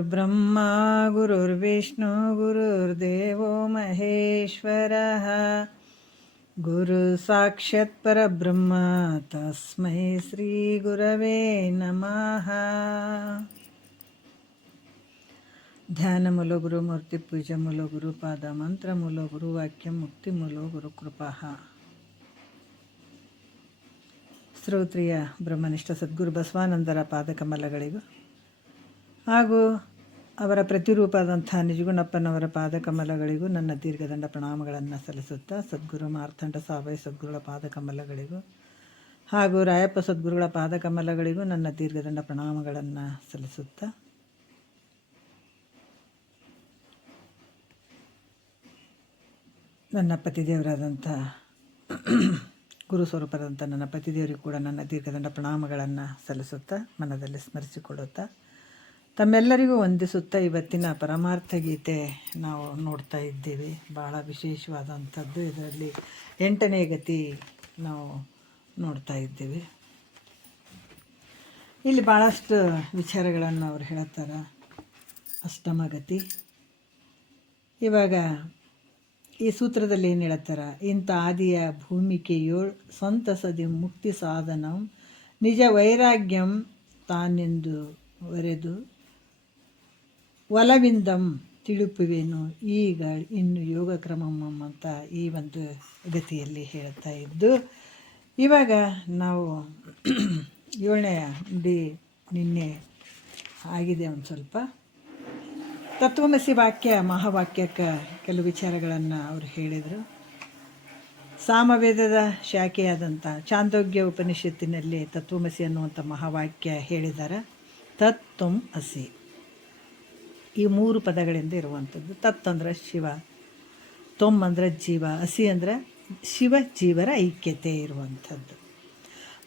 ಗುರುರ್ಬ್ರಹ್ಮ ಗುರುರ್ವಿಷ್ಣು ಗುರುರ್ದೇವೋ ಮಹೇಶ್ವರಃ ಗುರು ಸಾಕ್ಷಾತ್ ಪರಬ್ರಹ್ಮ ತಸ್ಮೈ ಶ್ರೀ ಗುರವೇ ನಮಃ. ಧ್ಯಾನ ಮೂಲ ಗುರು ಮೂರ್ತಿ ಪೂಜೆ ಮೂಲ ಗುರು ಪಾದ ಮಂತ್ರ ಮೂಲ ಗುರು ವಾಕ್ಯ ಮುಕ್ತಿ ಮೂಲ ಗುರು ಕೃಪಾ. ಶ್ರೋತ್ರಿಯ ಬ್ರಹ್ಮನಿಷ್ಠ ಸದ್ಗುರು ಬಸವಾನಂದರ ಪಾದಕಮಲಗಳಿಗೂ ಹಾಗೂ ಅವರ ಪ್ರತಿರೂಪದಂಥ ನಿಜಗುಣಪ್ಪನವರ ಪಾದಕಮಲಗಳಿಗೂ ನನ್ನ ದೀರ್ಘದಂಡ ಪ್ರಣಾಮಗಳನ್ನು ಸಲ್ಲಿಸುತ್ತಾ, ಸದ್ಗುರು ಮಾರ್ಥಂಡ ಸಾವಯ ಸದ್ಗುರುಗಳ ಪಾದಕಮಲಗಳಿಗೂ ಹಾಗೂ ರಾಯಪ್ಪ ಸದ್ಗುರುಗಳ ಪಾದಕಮಲಗಳಿಗೂ ನನ್ನ ದೀರ್ಘದಂಡ ಪ್ರಣಾಮಗಳನ್ನು ಸಲ್ಲಿಸುತ್ತಾ, ನನ್ನ ಪತಿದೇವರಾದಂಥ ಗುರು ಸ್ವರೂಪದಂಥ ನನ್ನ ಪತಿದೇವರಿಗೂ ಕೂಡ ನನ್ನ ದೀರ್ಘದಂಡ ಪ್ರಣಾಮಗಳನ್ನು ಸಲ್ಲಿಸುತ್ತಾ, ಮನದಲ್ಲಿ ಸ್ಮರಿಸಿಕೊಳ್ಳುತ್ತಾ, ತಮ್ಮೆಲ್ಲರಿಗೂ ವಂದಿಸುತ್ತಾ, ಇವತ್ತಿನ ಪರಮಾರ್ಥ ಗೀತೆ ನಾವು ನೋಡ್ತಾ ಇದ್ದೀವಿ. ಭಾಳ ವಿಶೇಷವಾದಂಥದ್ದು. ಇದರಲ್ಲಿ 8ನೇ ಗತಿ ನಾವು ನೋಡ್ತಾ ಇದ್ದೀವಿ. ಇಲ್ಲಿ ಭಾಳಷ್ಟು ವಿಚಾರಗಳನ್ನು ಅವರು ಹೇಳ್ತಾರೆ. ಅಷ್ಟಮ ಗತಿ. ಇವಾಗ ಈ ಸೂತ್ರದಲ್ಲಿ ಏನು ಹೇಳ್ತಾರೆ? ಇಂಥ ಆದಿಯ ಭೂಮಿಕೆಯೋಳ್ ಸಂತಸದಿ ಮುಕ್ತಿ ಸಾಧನಂ ನಿಜ ವೈರಾಗ್ಯಂ ತಾನೆಂದು ವರೆದು ಒಲವಿಂದಂ ತಿಳುಪುವೆನು ಈಗ ಇನ್ನು ಯೋಗಕ್ರಮಂ ಅಂತ ಈ ಒಂದು ಗತಿಯಲ್ಲಿ ಹೇಳ್ತಾ ಇದ್ದು, ಇವಾಗ ನಾವು 7ನೇ ನುಡಿ ನಿನ್ನೆ ಆಗಿದೆ. ಒಂದು ಸ್ವಲ್ಪ ತತ್ವಮಸಿ ವಾಕ್ಯ ಮಹಾವಾಕ್ಯಕ್ಕೆ ಕೆಲವು ವಿಚಾರಗಳನ್ನು ಅವರು ಹೇಳಿದರು. ಸಾಮವೇದದ ಶಾಖೆಯಾದಂಥ ಚಾಂದೋಗ್ಯ ಉಪನಿಷತ್ತಿನಲ್ಲಿ ತತ್ವಮಸಿ ಅನ್ನುವಂಥ ಮಹಾವಾಕ್ಯ ಹೇಳಿದ್ದಾರೆ. ತತ್ವಂ ಅಸಿ, ಈ 3 ಪದಗಳಿಂದ ಇರುವಂಥದ್ದು. ತತ್ ಅಂದರೆ ಶಿವ, ತೊಮ್ ಅಂದರೆ ಜೀವ, ಅಸಿ ಅಂದರೆ ಶಿವ ಜೀವರ ಐಕ್ಯತೆ ಇರುವಂಥದ್ದು.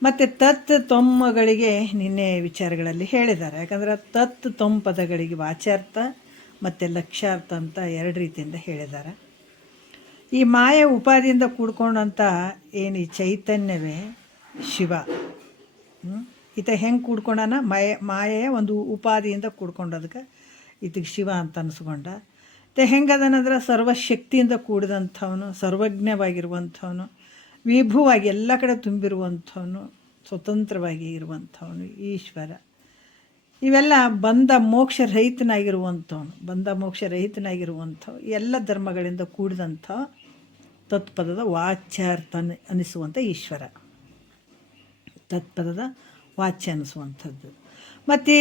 ಮತ್ತು ತತ್ ತೊಮ್ಮಗಳಿಗೆ ನಿನ್ನೆ ವಿಚಾರಗಳಲ್ಲಿ ಹೇಳಿದ್ದಾರೆ. ಯಾಕಂದರೆ ತತ್ ತೊಮ್ ಪದಗಳಿಗೆ ವಾಚ್ಯಾರ್ಥ ಮತ್ತು ಲಕ್ಷ್ಯಾರ್ಥ ಅಂತ 2 ರೀತಿಯಿಂದ ಹೇಳಿದ್ದಾರೆ. ಈ ಮಾಯ ಉಪಾದಿಯಿಂದ ಕೂಡ್ಕೊಂಡಂಥ ಏನು ಈ ಚೈತನ್ಯವೇ ಶಿವ, ಈತ ಹೆಂಗೆ ಕೂಡ್ಕೊಂಡಾನ? ಮಾಯೆಯ ಒಂದು ಉಪಾದಿಯಿಂದ ಕೂಡ್ಕೊಂಡೋದಕ್ಕೆ ಇದಕ್ಕೆ ಶಿವ ಅಂತ ಅನಿಸ್ಕೊಂಡ. ಮತ್ತು ಹೆಂಗದನಂದ್ರೆ ಸರ್ವಶಕ್ತಿಯಿಂದ ಕೂಡಿದಂಥವನು, ಸರ್ವಜ್ಞವಾಗಿರುವಂಥವನು, ವಿಭುವಾಗಿ ಎಲ್ಲ ಕಡೆ ತುಂಬಿರುವಂಥವನು, ಸ್ವತಂತ್ರವಾಗಿ ಇರುವಂಥವನು ಈಶ್ವರ. ಇವೆಲ್ಲ ಬಂಧ ಮೋಕ್ಷ ರಹಿತನಾಗಿರುವಂಥವು ಎಲ್ಲ ಧರ್ಮಗಳಿಂದ ಕೂಡಿದಂಥ ತತ್ಪದದ ವಾಚ್ಯಾರ್ಥ ಅನಿಸುವಂಥ ಈಶ್ವರ, ತತ್ಪದದ ವಾಚ್ಯ ಅನಿಸುವಂಥದ್ದು. ಮತ್ತು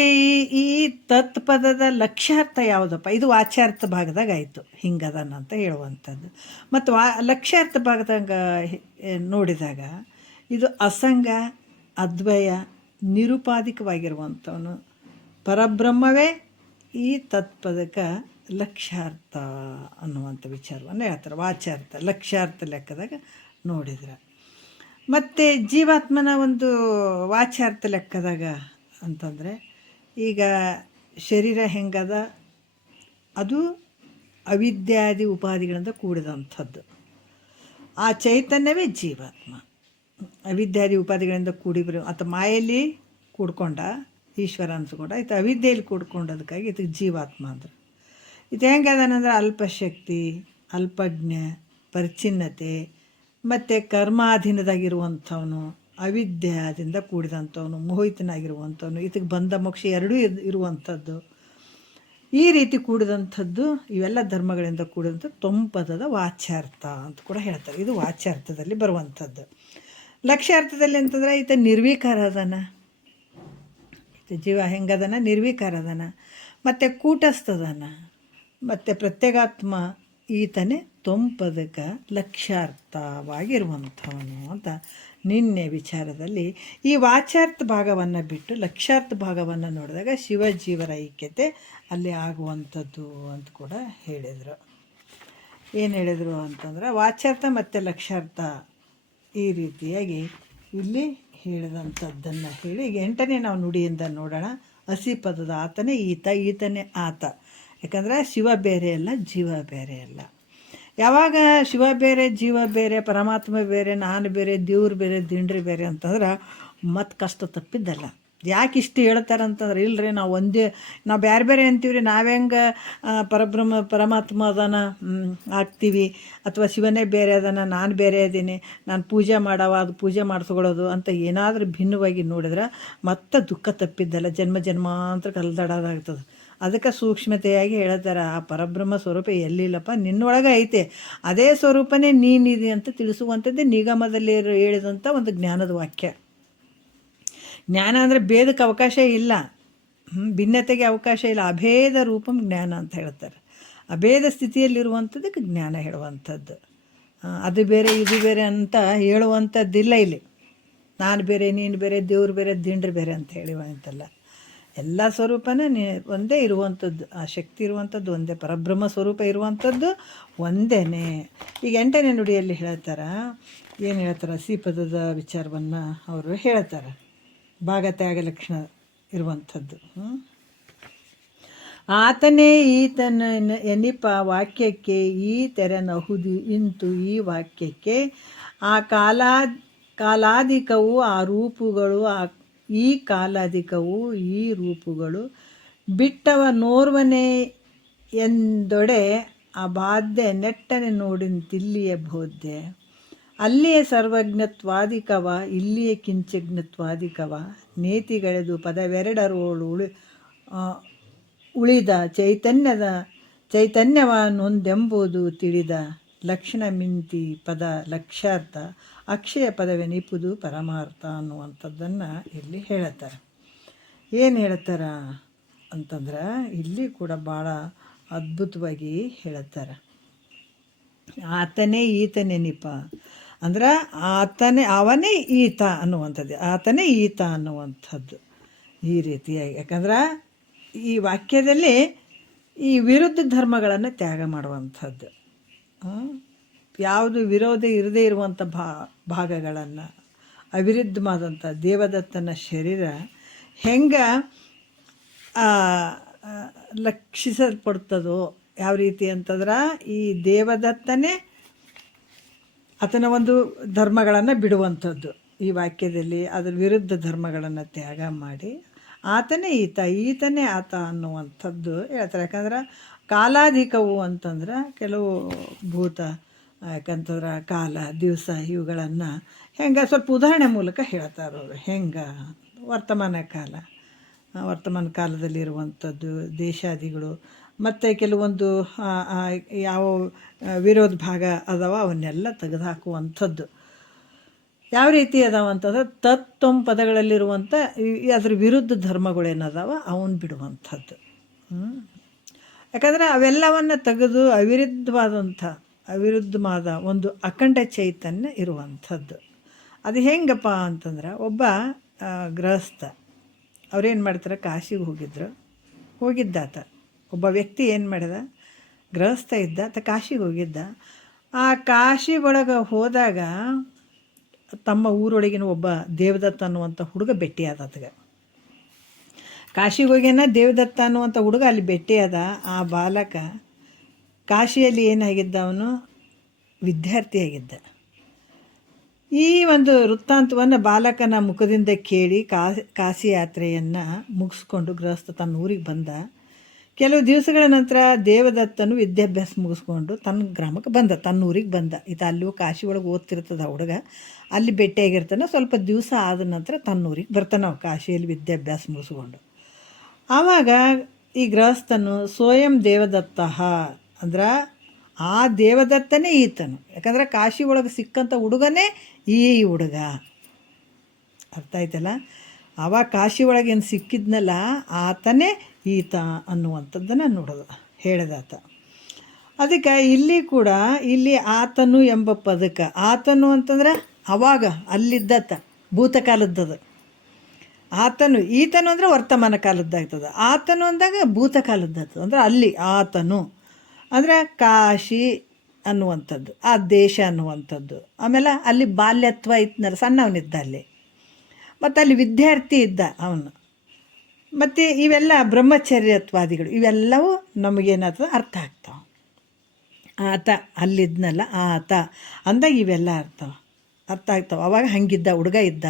ಈ ತತ್ಪದದ ಲಕ್ಷ್ಯಾರ್ಥ ಯಾವುದಪ್ಪ? ಇದು ವಾಚ್ಯಾರ್ಥ ಭಾಗದಾಗ ಆಯಿತು, ಹಿಂಗದನ ಅಂತ ಹೇಳುವಂಥದ್ದು. ಮತ್ತು ಲಕ್ಷ್ಯಾರ್ಥ ಭಾಗದಾಗ ನೋಡಿದಾಗ ಇದು ಅಸಂಗ, ಅದ್ವಯ, ನಿರುಪಾಧಿಕವಾಗಿರುವಂಥವನು ಪರಬ್ರಹ್ಮವೇ ಈ ತತ್ಪದಕ್ಕೆ ಲಕ್ಷ್ಯಾರ್ಥ ಅನ್ನುವಂಥ ವಿಚಾರವನ್ನು ಹೇಳ್ತಾರೆ. ವಾಚ್ಯಾರ್ಥ ಲಕ್ಷ್ಯಾರ್ಥ ಲೆಕ್ಕದಾಗ ನೋಡಿದ್ರೆ, ಮತ್ತು ಜೀವಾತ್ಮನ ಒಂದು ವಾಚ್ಯಾರ್ಥ ಲೆಕ್ಕದಾಗ ಅಂತಂದರೆ, ಈಗ ಶರೀರ ಹೆಂಗದ, ಅದು ಅವಿದ್ಯಾದಿ ಉಪಾಧಿಗಳಿಂದ ಕೂಡಿದಂಥದ್ದು. ಆ ಚೈತನ್ಯವೇ ಜೀವಾತ್ಮ. ಅವಿದ್ಯಾದಿ ಉಪಾಧಿಗಳಿಂದ ಕೂಡಿ ಅಥವಾ ಮಾಯಲ್ಲಿ ಕೂಡ್ಕೊಂಡ ಈಶ್ವರ ಅನ್ಸ್ಕೊಂಡ, ಇದು ಅವಿದ್ಯೆಯಲ್ಲಿ ಕೂಡ್ಕೊಂಡದಕ್ಕಾಗಿ ಇದಕ್ಕೆ ಜೀವಾತ್ಮ ಅಂದ್ರೆ. ಇದು ಹೆಂಗದನಂದ್ರೆ ಅಲ್ಪಶಕ್ತಿ, ಅಲ್ಪಜ್ಞ, ಪರಿಚ್ಛಿನ್ನತೆ ಮತ್ತು ಕರ್ಮಾಧೀನದಾಗಿರುವಂಥವನು, ಅವಿದ್ಯಾದಿಂದ ಕೂಡಿದಂಥವನು, ಮೋಹಿತನಾಗಿರುವಂಥವನು, ಇದಕ್ಕೆ ಬಂಧ ಮೋಕ್ಷ ಎರಡೂ ಇರುವಂಥದ್ದು. ಈ ರೀತಿ ಕೂಡಿದಂಥದ್ದು ಇವೆಲ್ಲ ಧರ್ಮಗಳಿಂದ ಕೂಡಿದಂಥ ತೊಂಪದದ ವಾಚ್ಯಾರ್ಥ ಅಂತ ಕೂಡ ಹೇಳ್ತಾರೆ. ಇದು ವಾಚ್ಯಾರ್ಥದಲ್ಲಿ ಬರುವಂಥದ್ದು. ಲಕ್ಷ್ಯಾರ್ಥದಲ್ಲಿ ಅಂತಂದರೆ ಈತ ನಿರ್ವಿಕಾರ ಅದನ, ಈತ ಜೀವ ಹೆಂಗದನ? ನಿರ್ವಿಕಾರ ಅದನ, ಮತ್ತು ಕೂಟಸ್ಥದನ, ಮತ್ತು ಪ್ರತ್ಯೇಗಾತ್ಮ ಈತನೇ ತೊಂಪದಕ್ಕೆ ಲಕ್ಷ್ಯಾರ್ಥವಾಗಿರುವಂಥವನು ಅಂತ ನಿನ್ನೆ ವಿಚಾರದಲ್ಲಿ ಈ ವಾಚ್ಯಾರ್ಥ ಭಾಗವನ್ನು ಬಿಟ್ಟು ಲಕ್ಷ್ಯಾರ್ಥ ಭಾಗವನ್ನು ನೋಡಿದಾಗ ಶಿವಜೀವರ ಐಕ್ಯತೆ ಅಲ್ಲಿ ಆಗುವಂಥದ್ದು ಅಂತ ಕೂಡ ಹೇಳಿದರು. ಏನು ಹೇಳಿದರು ಅಂತಂದ್ರೆ, ವಾಚ್ಯಾರ್ಥ ಮತ್ತು ಲಕ್ಷ್ಯಾರ್ಥ ಈ ರೀತಿಯಾಗಿ ಇಲ್ಲಿ ಹೇಳಿದಂಥದ್ದನ್ನು ಹೇಳಿ, ಈಗ 8ನೇ ನಾವು ನುಡಿಯಿಂದ ನೋಡೋಣ. ಹಸಿ ಪದದ ಆತನೇ ಈತ, ಈತನೇ ಆತ. ಯಾಕಂದರೆ ಶಿವ ಬೇರೆ ಅಲ್ಲ, ಜೀವ ಬೇರೆ ಅಲ್ಲ. ಯಾವಾಗ ಶಿವ ಬೇರೆ, ಜೀವ ಬೇರೆ, ಪರಮಾತ್ಮ ಬೇರೆ, ನಾನು ಬೇರೆ, ದೇವ್ರು ಬೇರೆ, ದಿಂಡ್ರಿ ಬೇರೆ ಅಂತಂದ್ರೆ ಮತ್ತು ಕಷ್ಟ ತಪ್ಪಿದ್ದಲ್ಲ. ಯಾಕೆ ಇಷ್ಟು ಹೇಳ್ತಾರಂತಂದ್ರೆ, ಇಲ್ಲರಿ ನಾವು ಒಂದೇ, ನಾವು ಬೇರೆ ಬೇರೆ ಅಂತೀವಿ ರೀ, ನಾವು ಹೆಂಗೆ ಪರಮಾತ್ಮ ಅದನ ಆಗ್ತೀವಿ, ಅಥವಾ ಶಿವನೇ ಬೇರೆ ಅದನ, ನಾನು ಬೇರೆ ಇದ್ದೀನಿ, ನಾನು ಪೂಜೆ ಮಾಡವ ಅದು ಪೂಜೆ ಮಾಡಿಸ್ಕೊಳ್ಳೋದು ಅಂತ ಏನಾದರೂ ಭಿನ್ನವಾಗಿ ನೋಡಿದ್ರೆ ಮತ್ತೆ ದುಃಖ ತಪ್ಪಿದ್ದಲ್ಲ, ಜನ್ಮ ಜನ್ಮಾಂತರ ಕಲ್ದಾಡೋದಾಗ್ತದೆ. ಅದಕ್ಕೆ ಸೂಕ್ಷ್ಮತೆಯಾಗಿ ಹೇಳ್ತಾರೆ, ಆ ಪರಬ್ರಹ್ಮ ಸ್ವರೂಪ ಎಲ್ಲಿಲ್ಲಪ್ಪ, ನಿನ್ನೊಳಗೆ ಐತೆ, ಅದೇ ಸ್ವರೂಪನೇ ನೀನಿದೆ ಅಂತ ತಿಳಿಸುವಂಥದ್ದೇ ನಿಗಮದಲ್ಲಿ ಹೇಳಿದಂಥ ಒಂದು ಜ್ಞಾನದ ವಾಕ್ಯ. ಜ್ಞಾನ ಅಂದರೆ ಭೇದಕ್ಕೆ ಅವಕಾಶ ಇಲ್ಲ, ಭಿನ್ನತೆಗೆ ಅವಕಾಶ ಇಲ್ಲ. ಅಭೇದ ರೂಪಂ ಜ್ಞಾನ ಅಂತ ಹೇಳ್ತಾರೆ. ಅಭೇದ ಸ್ಥಿತಿಯಲ್ಲಿರುವಂಥದ್ದಕ್ಕೆ ಜ್ಞಾನ ಹೇಳುವಂಥದ್ದು. ಅದು ಬೇರೆ ಇದು ಬೇರೆ ಅಂತ ಹೇಳುವಂಥದ್ದಿಲ್ಲ ಇಲ್ಲಿ. ನಾನು ಬೇರೆ ನೀನು ಬೇರೆ, ದೇವ್ರು ಬೇರೆ, ದಿಂಡ್ರು ಬೇರೆ ಅಂತ ಹೇಳಿವಂತಲ್ಲ. ಎಲ್ಲ ಸ್ವರೂಪನೇ ಒಂದೇ ಇರುವಂಥದ್ದು, ಆ ಶಕ್ತಿ ಇರುವಂಥದ್ದು ಒಂದೇ, ಪರಬ್ರಹ್ಮ ಸ್ವರೂಪ ಇರುವಂಥದ್ದು ಒಂದೇ. ಈಗ 8ನೇ ನುಡಿಯಲ್ಲಿ ಹೇಳ್ತಾರೆ, ಏನು ಹೇಳ್ತಾರೆ, ಶ್ರೀಪದದ ವಿಚಾರವನ್ನು ಅವರು ಹೇಳ್ತಾರೆ, ಭಾಗತ್ಯಾಗ ಲಕ್ಷಣ ಇರುವಂಥದ್ದು. ಆತನೇ ಈತನ ಎನಿಪ ವಾಕ್ಯಕ್ಕೆ ಈ ತೆರನಹುದು ಇಂತು ಈ ವಾಕ್ಯಕ್ಕೆ ಆ ಕಾಲಾಧಿಕವು ಆ ರೂಪುಗಳು, ಈ ಕಾಲಾಧಿಕವು ಈ ರೂಪುಗಳು ಬಿಟ್ಟವ ನೋರ್ವನೇ ಎಂದೊಡೆ ಆ ಬಾಧ್ಯ ನೆಟ್ಟನೆ ನೋಡಿಂತಿಲ್ಲಿಯ ಬೋಧ್ಯ. ಅಲ್ಲಿಯೇ ಸರ್ವಜ್ಞತ್ವಾದಿಕವ ಇಲ್ಲಿಯೇ ಕಿಂಚಜ್ಞತ್ವಾದಿಕವ ನೇತಿಗಳೆದು ಪದವೆರಡರೋಳು ಉಳಿದ ಚೈತನ್ಯವ ನೊಂದೆಂಬುದು ತಿಳಿದ ಲಕ್ಷಣ ಮಿಂತಿ ಪದ ಲಕ್ಷ್ಯಾರ್ಥ ಅಕ್ಷಯ ಪದವೆನಿಪುದು ಪರಮಾರ್ಥ ಅನ್ನುವಂಥದ್ದನ್ನು ಇಲ್ಲಿ ಹೇಳ್ತಾರೆ. ಏನು ಹೇಳ್ತಾರ ಅಂತಂದ್ರೆ, ಇಲ್ಲಿ ಕೂಡ ಭಾಳ ಅದ್ಭುತವಾಗಿ ಹೇಳ್ತಾರೆ. ಆತನೇ ಈತನೆನಿಪ ಅಂದ್ರೆ ಅವನೇ ಈತ ಅನ್ನುವಂಥದ್ದು, ಆತನೇ ಈತ ಅನ್ನುವಂಥದ್ದು ಈ ರೀತಿಯಾಗಿ. ಯಾಕಂದ್ರೆ ಈ ವಾಕ್ಯದಲ್ಲಿ ಈ ವಿರುದ್ಧ ಧರ್ಮಗಳನ್ನು ತ್ಯಾಗ ಮಾಡುವಂಥದ್ದು, ಯಾವುದು ವಿರೋಧ ಇರದೇ ಇರುವಂಥ ಭಾಗಗಳನ್ನು, ಅವಿರುದ್ಧವಾದಂಥ ದೇವದತ್ತನ ಶರೀರ ಹೆಂಗೆ ಲಕ್ಷಿಸಲ್ಪಡ್ತದೋ, ಯಾವ ರೀತಿ ಅಂತಂದ್ರೆ ಈ ದೇವದತ್ತನೇ ಆತನ ಒಂದು ಧರ್ಮಗಳನ್ನು ಬಿಡುವಂಥದ್ದು ಈ ವಾಕ್ಯದಲ್ಲಿ, ಅದರ ವಿರುದ್ಧ ಧರ್ಮಗಳನ್ನು ತ್ಯಾಗ ಮಾಡಿ ಆತನೇ ಈತನೇ ಆತ ಅನ್ನುವಂಥದ್ದು ಹೇಳ್ತಾರೆ. ಯಾಕಂದ್ರೆ ಕಾಲಾಧಿಕವು ಅಂತಂದ್ರೆ ಕೆಲವು ಭೂತ, ಯಾಕಂತಂದ್ರೆ ಕಾಲ ದಿವಸ ಇವುಗಳನ್ನು ಹೆಂಗೆ ಸ್ವಲ್ಪ ಉದಾಹರಣೆ ಮೂಲಕ ಹೇಳ್ತಾರೆ ಅವರು. ಹೆಂಗೆ ವರ್ತಮಾನ ಕಾಲದಲ್ಲಿರುವಂಥದ್ದು ದೇಶಾದಿಗಳು, ಮತ್ತು ಕೆಲವೊಂದು ಯಾವ ವಿರೋಧ ಭಾಗ ಅದಾವ ಅವನ್ನೆಲ್ಲ ತೆಗೆದುಹಾಕುವಂಥದ್ದು. ಯಾವ ರೀತಿ ಅದಾವ ಅಂತಂದ್ರೆ ತತ್ವಂ ಪದಗಳಲ್ಲಿರುವಂಥ ಅದ್ರ ವಿರುದ್ಧ ಧರ್ಮಗಳೇನದಾವ ಅವನ್ನ ಬಿಡುವಂಥದ್ದು. ಯಾಕಂದರೆ ಅವೆಲ್ಲವನ್ನು ತೆಗೆದು ಅವಿರುದ್ಧವಾದ ಒಂದು ಅಖಂಡ ಚೈತನ್ಯ ಇರುವಂಥದ್ದು. ಅದು ಹೆಂಗಪ್ಪ ಅಂತಂದ್ರೆ, ಒಬ್ಬ ಗೃಹಸ್ಥ ಅವ್ರೇನು ಮಾಡ್ತಾರೆ, ಕಾಶಿಗೆ ಹೋಗಿದ್ದಾತ. ಒಬ್ಬ ವ್ಯಕ್ತಿ ಏನು ಮಾಡಿದ, ಗೃಹಸ್ಥ ಇದ್ದ, ಆತ ಕಾಶಿಗೆ ಹೋಗಿದ್ದ. ಆ ಕಾಶಿ ಒಳಗೆ ಹೋದಾಗ ತಮ್ಮ ಊರೊಳಗಿನ ಒಬ್ಬ ದೇವದತ್ತ ಅನ್ನುವಂಥ ಹುಡುಗ ಭೇಟಿಯಾದ. ಆತಗೆ ಕಾಶಿಗೆ ಹೋಗ್ಯಾನ, ದೇವದತ್ತ ಅನ್ನುವಂಥ ಹುಡುಗ ಅಲ್ಲಿ ಭೇಟಿಯಾದ. ಆ ಬಾಲಕ ಕಾಶಿಯಲ್ಲಿ ಏನಾಗಿದ್ದ, ಅವನು ವಿದ್ಯಾರ್ಥಿಯಾಗಿದ್ದ. ಈ ಒಂದು ವೃತ್ತಾಂತವನ್ನು ಬಾಲಕನ ಮುಖದಿಂದ ಕೇಳಿ ಕಾಶಿ ಯಾತ್ರೆಯನ್ನು ಮುಗಿಸ್ಕೊಂಡು ಗೃಹಸ್ಥ ತನ್ನ ಊರಿಗೆ ಬಂದ. ಕೆಲವು ದಿವಸಗಳ ನಂತರ ದೇವದತ್ತನು ವಿದ್ಯಾಭ್ಯಾಸ ಮುಗಿಸ್ಕೊಂಡು ತನ್ನ ಗ್ರಾಮಕ್ಕೆ ಬಂದ, ತನ್ನ ಊರಿಗೆ ಬಂದ. ಅಲ್ಲೂ ಕಾಶಿ ಒಳಗೆ ಓದ್ತಿರ್ತದ ಹುಡುಗ, ಅಲ್ಲಿ ಭೇಟಿಯಾಗಿರ್ತಾನೆ. ಸ್ವಲ್ಪ ದಿವಸ ಆದ ನಂತರ ತನ್ನ ಊರಿಗೆ ಬರ್ತಾನೆ ನಾವು ಕಾಶಿಯಲ್ಲಿ ವಿದ್ಯಾಭ್ಯಾಸ ಮುಗಿಸ್ಕೊಂಡು. ಆವಾಗ ಈ ಗೃಹಸ್ಥನು ಸ್ವಯಂ ದೇವದತ್ತ ಅಂದ್ರೆ ಆ ದೇವದತ್ತನೇ ಈತನು. ಯಾಕಂದ್ರೆ ಕಾಶಿ ಒಳಗೆ ಸಿಕ್ಕಂಥ ಹುಡುಗನೇ ಈ ಹುಡುಗ, ಅರ್ಥ ಆಯ್ತಲ್ಲ. ಆವಾಗ ಕಾಶಿ ಒಳಗೇನು ಸಿಕ್ಕಿದ್ನಲ್ಲ ಆತನೇ ಈತ ಅನ್ನುವಂಥದ್ದನ್ನು ನೋಡೋದು ಹೇಳಿದಾತ. ಅದಕ್ಕೆ ಇಲ್ಲಿ ಕೂಡ ಇಲ್ಲಿ ಆತನು ಎಂಬ ಪದಕ್ಕೆ, ಆತನು ಅಂತಂದ್ರೆ ಅವಾಗ ಅಲ್ಲಿದ್ದತ್ತ ಭೂತಕಾಲದ್ದದು. ಈತನು ಅಂದರೆ ವರ್ತಮಾನ ಕಾಲದ್ದಾಗ್ತದೆ. ಆತನು ಅಂದಾಗ ಭೂತಕಾಲದ್ದಾಗ್ತದೆ. ಅಂದರೆ ಅಲ್ಲಿ ಆತನು ಅಂದರೆ ಕಾಶಿ ಅನ್ನುವಂಥದ್ದು, ಆ ದೇಶ ಅನ್ನುವಂಥದ್ದು. ಆಮೇಲೆ ಅಲ್ಲಿ ಬಾಲ್ಯತ್ವ ಇತ್ತನಲ್ಲ, ಸಣ್ಣವನಿದ್ದ ಅಲ್ಲಿ, ಮತ್ತು ಅಲ್ಲಿ ವಿದ್ಯಾರ್ಥಿ ಇದ್ದ ಅವನು. ಮತ್ತು ಇವೆಲ್ಲ ಬ್ರಹ್ಮಚರ್ಯತ್ವಾದಿಗಳು, ಇವೆಲ್ಲವೂ ನಮಗೇನಾಗ್ತದೆ ಅರ್ಥ ಆಗ್ತಾವೆ. ಆತ ಅಲ್ಲಿದ್ನಲ್ಲ ಆತ ಅಂದಾಗ ಇವೆಲ್ಲ ಅರ್ಥ ಆಗ್ತಾವೆ. ಅವಾಗ ಹಂಗಿದ್ದ ಹುಡುಗ ಇದ್ದ.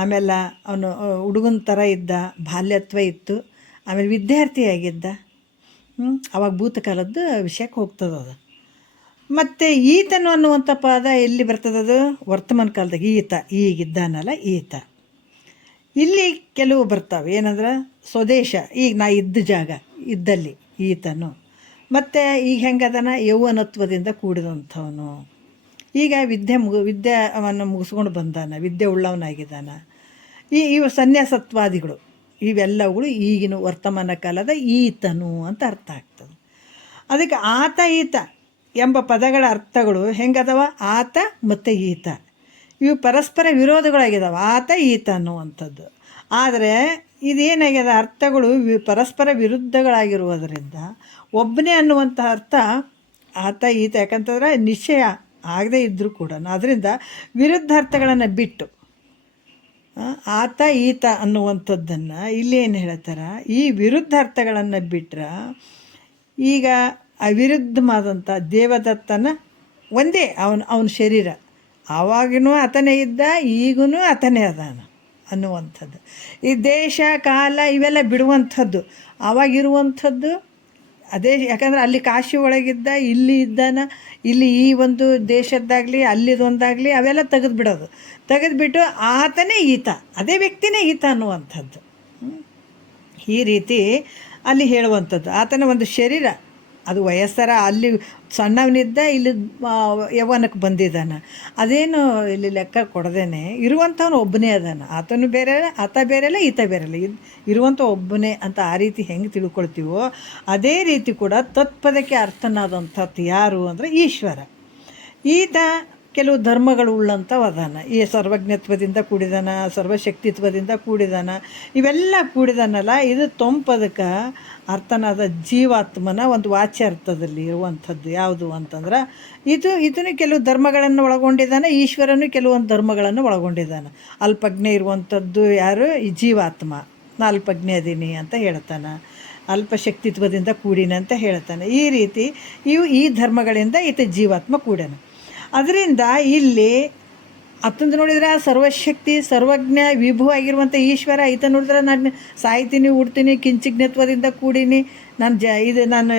ಆಮೇಲೆ ಅವನು ಹುಡುಗನ ಥರ ಇದ್ದ, ಬಾಲ್ಯತ್ವ ಇತ್ತು, ಆಮೇಲೆ ವಿದ್ಯಾರ್ಥಿಯಾಗಿದ್ದ. ಅವಾಗ ಭೂತಕಾಲದ್ದು ವಿಷಯಕ್ಕೆ ಹೋಗ್ತದೆ ಅದು. ಮತ್ತು ಈತನು ಅನ್ನುವಂಥ ಪದ ಎಲ್ಲಿ ಬರ್ತದದು? ವರ್ತಮಾನ ಕಾಲದಾಗ ಈತ, ಈಗಿದ್ದಾನಲ್ಲ ಈತ. ಇಲ್ಲಿ ಕೆಲವು ಬರ್ತಾವೆ ಏನಂದ್ರೆ ಸ್ವದೇಶ, ಈಗ ನಾ ಇದ್ದ ಜಾಗ ಇದ್ದಲ್ಲಿ ಈತನು. ಮತ್ತು ಈಗ ಹೆಂಗದನ ಯೌವನತ್ವದಿಂದ ಕೂಡಿದಂಥವನು, ಈಗ ವಿದ್ಯಾವನ್ನು ಮುಗಿಸ್ಕೊಂಡು ಬಂದಾನ, ವಿದ್ಯೆ ಉಳ್ಳವನಾಗಿದ್ದಾನ. ಇವು ಸನ್ಯಾಸತ್ವಾದಿಗಳು ಇವೆಲ್ಲವುಗಳು ಈಗಿನ ವರ್ತಮಾನ ಕಾಲದ ಈತನು ಅಂತ ಅರ್ಥ ಆಗ್ತದೆ. ಅದಕ್ಕೆ ಆತ ಈತ ಎಂಬ ಪದಗಳ ಅರ್ಥಗಳು ಹೆಂಗದವ? ಆತ ಮತ್ತು ಈತ ಇವು ಪರಸ್ಪರ ವಿರೋಧಗಳಾಗಿದ್ದಾವೆ, ಆತ ಈತ ಅನ್ನುವಂಥದ್ದು. ಆದರೆ ಇದೇನಾಗ್ಯದ, ಅರ್ಥಗಳು ಪರಸ್ಪರ ವಿರುದ್ಧಗಳಾಗಿರುವುದರಿಂದ ಒಬ್ಬನೇ ಅನ್ನುವಂಥ ಅರ್ಥ ಆತ ಈತ, ಯಾಕಂತಂದ್ರೆ ನಿಶ್ಚಯ ಆಗದೇ ಇದ್ದರೂ ಕೂಡ ಅದರಿಂದ ವಿರುದ್ಧ ಅರ್ಥಗಳನ್ನು ಬಿಟ್ಟು ಆತ ಈತ ಅನ್ನುವಂಥದ್ದನ್ನು ಇಲ್ಲಿ ಏನು ಹೇಳ್ತಾರೆ, ಈ ವಿರುದ್ಧ ಅರ್ಥಗಳನ್ನು ಬಿಟ್ಟರೆ ಈಗ ಅವಿರುದ್ಧವಾದಂಥ ದೇವದತ್ತನ ಒಂದೇ ಅವನ ಶರೀರ, ಆವಾಗೂ ಆತನೇ ಇದ್ದ, ಈಗೂ ಆತನೇ ಅದಾನ ಅನ್ನುವಂಥದ್ದು. ಈ ದೇಶ ಕಾಲ ಇವೆಲ್ಲ ಬಿಡುವಂಥದ್ದು, ಆವಾಗಿರುವಂಥದ್ದು ಅದೇ. ಯಾಕಂದ್ರೆ ಅಲ್ಲಿ ಕಾಶಿ ಒಳಗಿದ್ದ, ಇಲ್ಲಿ ಇದ್ದಾನ, ಇಲ್ಲಿ ಈ ಒಂದು ದೇಶದ್ದಾಗಲಿ ಅಲ್ಲಿದೊಂದಾಗಲಿ ಅವೆಲ್ಲ ತೆಗೆದುಬಿಟ್ಟು ಆತನೇ ಈತ, ಅದೇ ವ್ಯಕ್ತಿನೇ ಈತ ಅನ್ನುವಂಥದ್ದು. ಈ ರೀತಿ ಅಲ್ಲಿ ಹೇಳುವಂಥದ್ದು. ಆತನ ಒಂದು ಶರೀರ ಅದು ವಯಸ್ಸರ, ಅಲ್ಲಿ ಸಣ್ಣವನಿದ್ದ, ಇಲ್ಲಿ ಯೌವನಕ್ಕೆ ಬಂದಿದ್ದಾನೆ, ಅದೇನು ಇಲ್ಲಿ ಲೆಕ್ಕ ಕೊಡದೇನೆ ಇರುವಂಥವನು ಒಬ್ಬನೇ ಅದಾನ. ಆತನು ಬೇರೆ, ಆತ ಬೇರೆಲ್ಲ, ಈತ ಬೇರೆಲ್ಲ, ಇರುವಂಥ ಒಬ್ಬನೇ ಅಂತ ಆ ರೀತಿ ಹೆಂಗೆ ತಿಳ್ಕೊಳ್ತೀವೋ ಅದೇ ರೀತಿ ಕೂಡ ತತ್ಪದಕ್ಕೆ ಅರ್ಥನಾದಂಥದ್ದು ಯಾರು ಅಂದರೆ ಈಶ್ವರ. ಈತ ಕೆಲವು ಧರ್ಮಗಳು ಉಳ್ಳಂಥವು ಅದಾನ. ಈ ಸರ್ವಜ್ಞತ್ವದಿಂದ ಕೂಡಿದಾನ, ಸರ್ವಶಕ್ತಿತ್ವದಿಂದ ಕೂಡಿದಾನ, ಇವೆಲ್ಲ ಕೂಡಿದಾನಲ್ಲ. ಇದು ತೊಂಪದಕ್ಕೆ ಅರ್ಥನಾದ ಜೀವಾತ್ಮನ ಒಂದು ವಾಚ್ಯಾರ್ಥದಲ್ಲಿ ಇರುವಂಥದ್ದು ಯಾವುದು ಅಂತಂದ್ರೆ ಇದನ್ನು ಕೆಲವು ಧರ್ಮಗಳನ್ನು ಒಳಗೊಂಡಿದ್ದಾನೆ. ಈಶ್ವರನು ಕೆಲವೊಂದು ಧರ್ಮಗಳನ್ನು ಒಳಗೊಂಡಿದ್ದಾನೆ. ಅಲ್ಪಜ್ಞೆ ಇರುವಂಥದ್ದು ಯಾರು? ಈ ಜೀವಾತ್ಮ. ನಾ ಅಲ್ಪಜ್ಞೆ ಅದೀನಿ ಅಂತ ಹೇಳ್ತಾನೆ, ಅಲ್ಪಶಕ್ತಿತ್ವದಿಂದ ಕೂಡಿನ ಅಂತ ಹೇಳ್ತಾನೆ. ಈ ರೀತಿ ಈ ಧರ್ಮಗಳಿಂದ ಈತ ಜೀವಾತ್ಮ ಕೂಡನ. ಅದರಿಂದ ಇಲ್ಲಿ ಅತ್ತಂದು ನೋಡಿದ್ರೆ ಸರ್ವಶಕ್ತಿ, ಸರ್ವಜ್ಞ, ವಿಭು ಆಗಿರುವಂಥ ಈಶ್ವರ. ಈತ ನೋಡಿದ್ರೆ ನಾನು ಸಾಯ್ತೀನಿ, ಉಡ್ತೀನಿ, ಕಿಂಚಿಜ್ಞತ್ವದಿಂದ ಕೂಡೀನಿ, ನಾನು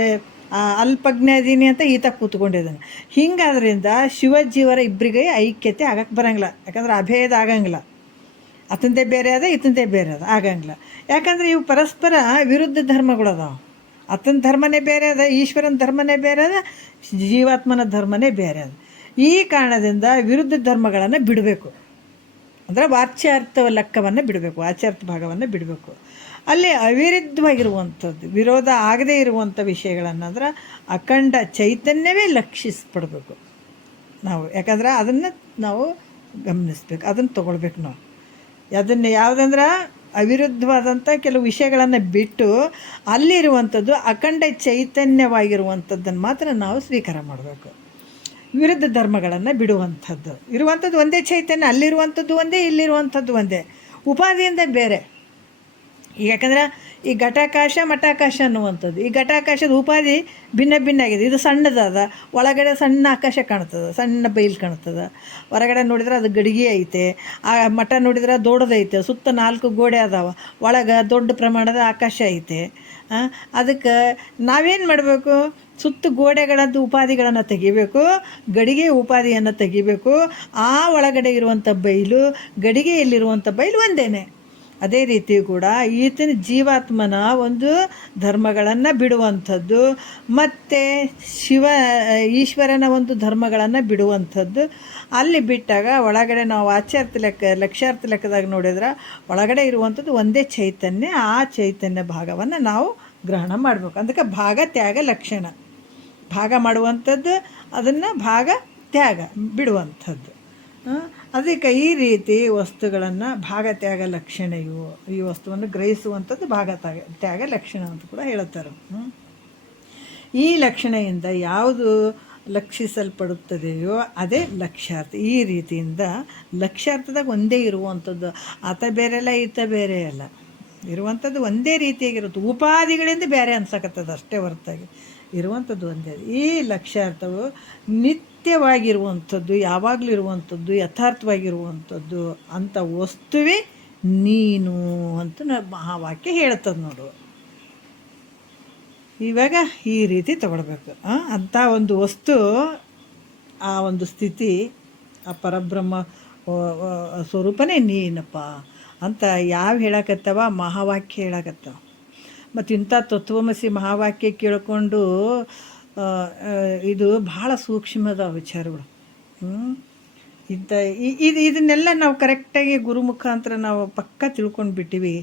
ಅಲ್ಪಜ್ಞ ಇದೀನಿ ಅಂತ ಈತ ಕೂತ್ಕೊಂಡಿದ್ದಾನೆ. ಹಿಂಗಾದ್ರಿಂದ ಶಿವಜೀವರ ಇಬ್ಬರಿಗೆ ಐಕ್ಯತೆ ಆಗಕ್ಕೆ ಬರೋಂಗಿಲ್ಲ. ಯಾಕಂದ್ರೆ ಅಭೇದ ಆಗಂಗಿಲ್ಲ. ಅತಂದೇ ಬೇರೆ ಅದ, ಇತಂದೇ ಬೇರೆ ಅದ, ಆಗಂಗಿಲ್ಲ. ಯಾಕಂದರೆ ಇವು ಪರಸ್ಪರ ವಿರುದ್ಧ ಧರ್ಮಗಳದಾವೆ. ಆತನ ಧರ್ಮನೇ ಬೇರೆ ಅದ, ಈಶ್ವರನ ಧರ್ಮನೇ ಬೇರೆ ಅದ, ಜೀವಾತ್ಮನ ಧರ್ಮನೇ ಬೇರೆ ಅದ. ಈ ಕಾರಣದಿಂದ ವಿರುದ್ಧ ಧರ್ಮಗಳನ್ನು ಬಿಡಬೇಕು. ಅಂದರೆ ವಾಚ್ಯಾರ್ಥ ಲೆಕ್ಕವನ್ನು ಬಿಡಬೇಕು, ವಾಚ್ಯಾರ್ಥ ಭಾಗವನ್ನು ಬಿಡಬೇಕು. ಅಲ್ಲಿ ಅವಿರುದ್ಧವಾಗಿರುವಂಥದ್ದು, ವಿರೋಧ ಆಗದೇ ಇರುವಂಥ ವಿಷಯಗಳನ್ನು ಅಂದ್ರೆ ಅಖಂಡ ಚೈತನ್ಯವೇ ಲಕ್ಷಿಸ್ಬಿಡ್ಬೇಕು ನಾವು. ಯಾಕಂದ್ರೆ ಅದನ್ನು ನಾವು ಗಮನಿಸ್ಬೇಕು, ಅದನ್ನು ತೊಗೊಳ್ಬೇಕು ನಾವು. ಅದನ್ನು ಯಾವುದಂದ್ರೆ ಅವಿರುದ್ಧವಾದಂಥ ಕೆಲವು ವಿಷಯಗಳನ್ನು ಬಿಟ್ಟು ಅಲ್ಲಿರುವಂಥದ್ದು ಅಖಂಡ ಚೈತನ್ಯವಾಗಿರುವಂಥದ್ದನ್ನು ಮಾತ್ರ ನಾವು ಸ್ವೀಕಾರ ಮಾಡಬೇಕು. ವಿರುದ್ಧ ಧರ್ಮಗಳನ್ನು ಬಿಡುವಂಥದ್ದು. ಇರುವಂಥದ್ದು ಒಂದೇ ಚೈತನ್ಯ, ಅಲ್ಲಿರುವಂಥದ್ದು ಒಂದೇ, ಇಲ್ಲಿರುವಂಥದ್ದು ಒಂದೇ, ಉಪಾಧಿಯಿಂದ ಬೇರೆ. ಯಾಕಂದ್ರೆ ಈ ಘಟಾಕಾಶ ಮಠಾಕಾಶ ಅನ್ನುವಂಥದ್ದು, ಈ ಘಟಾಕಾಶದ ಉಪಾಧಿ ಭಿನ್ನ ಭಿನ್ನ ಆಗಿದೆ. ಇದು ಸಣ್ಣದಾದ, ಒಳಗಡೆ ಸಣ್ಣ ಆಕಾಶ ಕಾಣ್ತದೆ, ಸಣ್ಣ ಬೈಲು ಕಾಣ್ತದೆ. ಹೊರಗಡೆ ನೋಡಿದ್ರೆ ಅದು ಗಡಿಗೆ ಐತೆ. ಆ ಮಠ ನೋಡಿದ್ರೆ ದೊಡ್ಡದೈತೆ, ಸುತ್ತ 4 ಗೋಡೆ ಅದಾವೆ, ಒಳಗೆ ದೊಡ್ಡ ಪ್ರಮಾಣದ ಆಕಾಶ ಐತೆ. ಅದಕ್ಕೆ ನಾವೇನು ಮಾಡಬೇಕು? ಸುತ್ತ ಗೋಡೆಗಳದ್ದು ಉಪಾಧಿಗಳನ್ನು ತೆಗಿಬೇಕು, ಗಡಿಗೆ ಉಪಾಧಿಯನ್ನು ತೆಗಿಬೇಕು. ಆ ಒಳಗಡೆ ಇರುವಂಥ ಬೈಲು, ಗಡಿಗೆಯಲ್ಲಿರುವಂಥ ಬೈಲು ಒಂದೇನೆ. ಅದೇ ರೀತಿ ಕೂಡ ಈತನ ಜೀವಾತ್ಮನ ಒಂದು ಧರ್ಮಗಳನ್ನು ಬಿಡುವಂಥದ್ದು, ಮತ್ತು ಈಶ್ವರನ ಒಂದು ಧರ್ಮಗಳನ್ನು ಬಿಡುವಂಥದ್ದು. ಅಲ್ಲಿ ಬಿಟ್ಟಾಗ ಒಳಗಡೆ ನಾವು ಲಕ್ಷ್ಯಾರ್ಥ ಲೆಕ್ಕದಾಗ ನೋಡಿದ್ರೆ ಒಳಗಡೆ ಇರುವಂಥದ್ದು ಒಂದೇ ಚೈತನ್ಯ. ಆ ಚೈತನ್ಯ ಭಾಗವನ್ನು ನಾವು ಗ್ರಹಣ ಮಾಡಬೇಕು. ಅದಕ್ಕೆ ಭಾಗ ತ್ಯಾಗ ಲಕ್ಷಣ. ಭಾಗ ಮಾಡುವಂಥದ್ದು, ಅದನ್ನು ಭಾಗ ತ್ಯಾಗ ಬಿಡುವಂಥದ್ದು. ಅದಕ್ಕೆ ಈ ರೀತಿ ವಸ್ತುಗಳನ್ನು ಭಾಗ ತ್ಯಾಗ ಲಕ್ಷಣ, ಈ ವಸ್ತುವನ್ನು ಗ್ರಹಿಸುವಂಥದ್ದು ಭಾಗ ತ್ಯಾಗ ಲಕ್ಷಣ ಅಂತ ಕೂಡ ಹೇಳುತ್ತಾರೆ. ಈ ಲಕ್ಷಣೆಯಿಂದ ಯಾವುದು ಲಕ್ಷಿಸಲ್ಪಡುತ್ತದೆಯೋ ಅದೇ ಲಕ್ಷ್ಯಾರ್ಥ. ಈ ರೀತಿಯಿಂದ ಲಕ್ಷ್ಯಾರ್ಥದಾಗ ಒಂದೇ ಇರುವಂಥದ್ದು, ಆತ ಬೇರೆ ಅಲ್ಲ, ಈತ ಬೇರೆ ಅಲ್ಲ, ಇರುವಂಥದ್ದು ಒಂದೇ ರೀತಿಯಾಗಿರುತ್ತೆ. ಉಪಾಧಿಗಳಿಂದ ಬೇರೆ ಅನ್ಸಕತ್ತದ ಅಷ್ಟೇ ಹೊರತಾಗಿ ಇರುವಂಥದ್ದು ಒಂದೇ. ಈ ಲಕ್ಷ್ಯಾರ್ಥವು ನಿತ್ಯ ಸತ್ಯವಾಗಿರುವಂಥದ್ದು, ಯಾವಾಗಲೂ ಇರುವಂಥದ್ದು, ಯಥಾರ್ಥವಾಗಿರುವಂಥದ್ದು ಅಂಥ ವಸ್ತುವೇ ನೀನು ಅಂತ ಮಹಾವಾಕ್ಯ ಹೇಳ್ತದೆ ನೋಡು. ಇವಾಗ ಈ ರೀತಿ ತಗೊಳ್ಬೇಕು. ಅಂಥ ಒಂದು ವಸ್ತು, ಆ ಒಂದು ಸ್ಥಿತಿ, ಆ ಪರಬ್ರಹ್ಮ ಸ್ವರೂಪನೇ ನೀನಪ್ಪ ಅಂತ ಯಾವ ಹೇಳಕತ್ತವ? ಮಹಾವಾಕ್ಯ ಹೇಳಕತ್ತವ. ಮತ್ತು ಇಂಥ ತತ್ವಮಸಿ ಮಹಾವಾಕ್ಯ ಕೇಳಿಕೊಂಡು ಇದು ಭಾಳ ಸೂಕ್ಷ್ಮದ ವಿಚಾರಗಳು. ಇಂಥ ಇದನ್ನೆಲ್ಲ ನಾವು ಕರೆಕ್ಟಾಗಿ ಗುರು ಮುಖಾಂತರ ನಾವು ಪಕ್ಕ ತಿಳ್ಕೊಂಡು ಬಿಟ್ಟಿವಿ.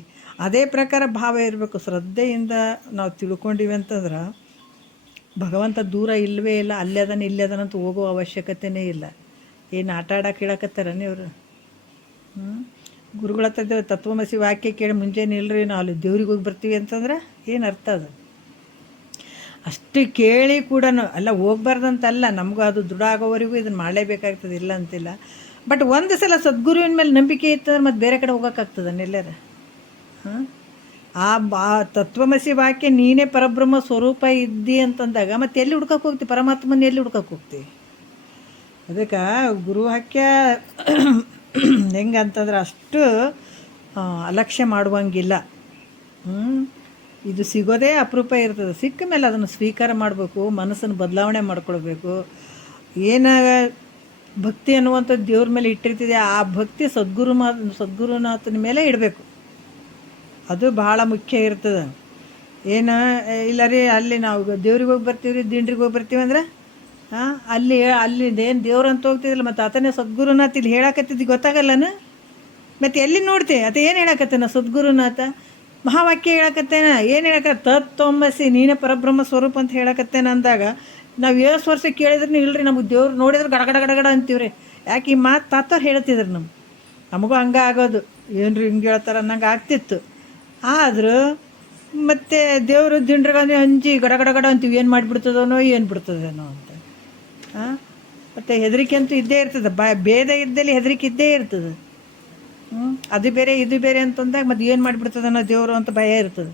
ಅದೇ ಪ್ರಕಾರ ಭಾವ ಇರಬೇಕು. ಶ್ರದ್ಧೆಯಿಂದ ನಾವು ತಿಳ್ಕೊಂಡಿವಿ ಅಂತಂದ್ರೆ ಭಗವಂತ ದೂರ ಇಲ್ಲವೇ ಇಲ್ಲ, ಅಲ್ಲೇ ಅದನ್ನು ಇಲ್ಲೇ ಅದನ್ನಂತ ಹೋಗೋ ಅವಶ್ಯಕತೆಯೇ ಇಲ್ಲ. ಏನು ಆಟ ಆಡೋಕೆ ಹೇಳಕತ್ತಾರ ನೀವು? ಗುರುಗಳ ಹತ್ರ ತತ್ವಮಸಿ ವಾಕ್ಯ ಕೇಳಿ ಮುಂಜಾನೆ ಇಲ್ಲರಿ ನಾವು ಅಲ್ಲಿ ದೇವ್ರಿಗೆ ಹೋಗಿ ಬರ್ತೀವಿ ಅಂತಂದ್ರೆ ಏನು ಅರ್ಥ ಅದು? ಅಷ್ಟು ಕೇಳಿ ಕೂಡ ಅಲ್ಲ ಹೋಗ್ಬಾರ್ದಂತಲ್ಲ, ನಮಗೂ ಅದು ದೃಢ ಆಗೋವರೆಗೂ ಇದನ್ನು ಮಾಡಲೇಬೇಕಾಗ್ತದೆ, ಇಲ್ಲ ಅಂತಿಲ್ಲ. ಬಟ್ ಒಂದು ಸಲ ಸದ್ಗುರುವಿನ ಮೇಲೆ ನಂಬಿಕೆ ಇತ್ತಂದ್ರೆ ಮತ್ತು ಬೇರೆ ಕಡೆ ಹೋಗೋಕ್ಕಾಗ್ತದೆ ಎಲ್ಲರ? ಆ ತತ್ವಮಸಿ ವಾಕ್ಯ ನೀನೇ ಪರಬ್ರಹ್ಮ ಸ್ವರೂಪ ಇದ್ದಿ ಅಂತಂದಾಗ ಮತ್ತೆ ಎಲ್ಲಿ ಹುಡ್ಕಕ್ಕೆ ಹೋಗ್ತೀವಿ? ಪರಮಾತ್ಮನ ಎಲ್ಲಿ ಹುಡ್ಕಕ್ಕೆ ಹೋಗ್ತೀವಿ? ಅದಕ್ಕೆ ಗುರುವಾಕ್ಯ ಹೆಂಗಂತಂದ್ರೆ ಅಷ್ಟು ಅಲಕ್ಷ್ಯ ಮಾಡುವಂಗಿಲ್ಲ. ಇದು ಸಿಗೋದೇ ಅಪರೂಪ ಇರ್ತದೆ. ಸಿಕ್ಕ ಮೇಲೆ ಅದನ್ನು ಸ್ವೀಕಾರ ಮಾಡಬೇಕು, ಮನಸ್ಸನ್ನು ಬದಲಾವಣೆ ಮಾಡ್ಕೊಳ್ಬೇಕು. ಏನ ಭಕ್ತಿ ಅನ್ನುವಂಥದ್ದು ದೇವ್ರ ಮೇಲೆ ಇಟ್ಟಿರ್ತಿದೆ, ಆ ಭಕ್ತಿ ಸದ್ಗುರುನಾಥನ ಮೇಲೆ ಇಡಬೇಕು. ಅದು ಭಾಳ ಮುಖ್ಯ ಇರ್ತದೆ. ಏನು ಇಲ್ಲ ರೀ, ಅಲ್ಲಿ ನಾವು ದೇವ್ರಿಗೆ ಹೋಗಿ ಬರ್ತೀವಿ ರೀ, ದಿಂಡ್ರಿಗೆ ಹೋಗಿ ಬರ್ತೀವಿ ಅಂದ್ರೆ ಅಲ್ಲಿ ಏನು ದೇವ್ರು ಅಂತ ಹೋಗ್ತಿದ್ದಿಲ್ಲ, ಮತ್ತು ಆತನೇ ಸದ್ಗುರುನಾಥ ಇಲ್ಲಿ ಹೇಳಕತ್ತಿದ್ದು ಗೊತ್ತಾಗಲ್ಲನ? ಮತ್ತು ಎಲ್ಲಿ ನೋಡ್ತೀವಿ ಆತ ಏನು ಹೇಳಕತ್ತೇನ? ಸದ್ಗುರುನಾಥ ಮಹಾವಾಕ್ಯ ಹೇಳಕತ್ತೇನ? ಏನು ತತ್ವಮಸಿ ನೀನೇ ಪರಬ್ರಹ್ಮ ಸ್ವರೂಪ ಅಂತ ಹೇಳಕತ್ತೇನ ಅಂದಾಗ ನಾವು ಎಷ್ಟು ವರ್ಷ ಕೇಳಿದ್ರೂ ಇಲ್ಲರಿ, ನಮಗೆ ದೇವ್ರು ನೋಡಿದ್ರೆ ಗಡಗಡ ಅಂತೀವ್ರಿ. ಯಾಕೆ ಈ ಮಾತು ತಾತವ್ರು ಹೇಳ್ತಿದ್ರು. ನಮಗೂ ಹಂಗೆ ಆಗೋದು, ಏನು ರೀ ಹಿಂಗೆ ಹೇಳ್ತಾರೆ ಅನ್ನಂಗೆ ಆಗ್ತಿತ್ತು. ಆದರೂ ಮತ್ತು ದೇವರು ದಿಂಡ್ರಗಂದು ಅಂಜಿ ಗಡಗಡ ಅಂತೀವಿ, ಏನು ಮಾಡಿಬಿಡ್ತದನೋ ಏನು ಬಿಡ್ತದೇನೋ ಅಂತ. ಮತ್ತು ಹೆದರಿಕೆ ಅಂತೂ ಇದ್ದೇ ಇರ್ತದೆ. ಭೇದ ಇದ್ದಲ್ಲಿ ಹೆದರಿಕೆ ಇದ್ದೇ ಇರ್ತದೆ. ಅದು ಬೇರೆ ಇದು ಬೇರೆ ಅಂತಂದಾಗ ಮತ್ತು ಏನು ಮಾಡಿಬಿಡ್ತದನೋ ದೇವರು ಅಂತ ಭಯ ಇರ್ತದೆ.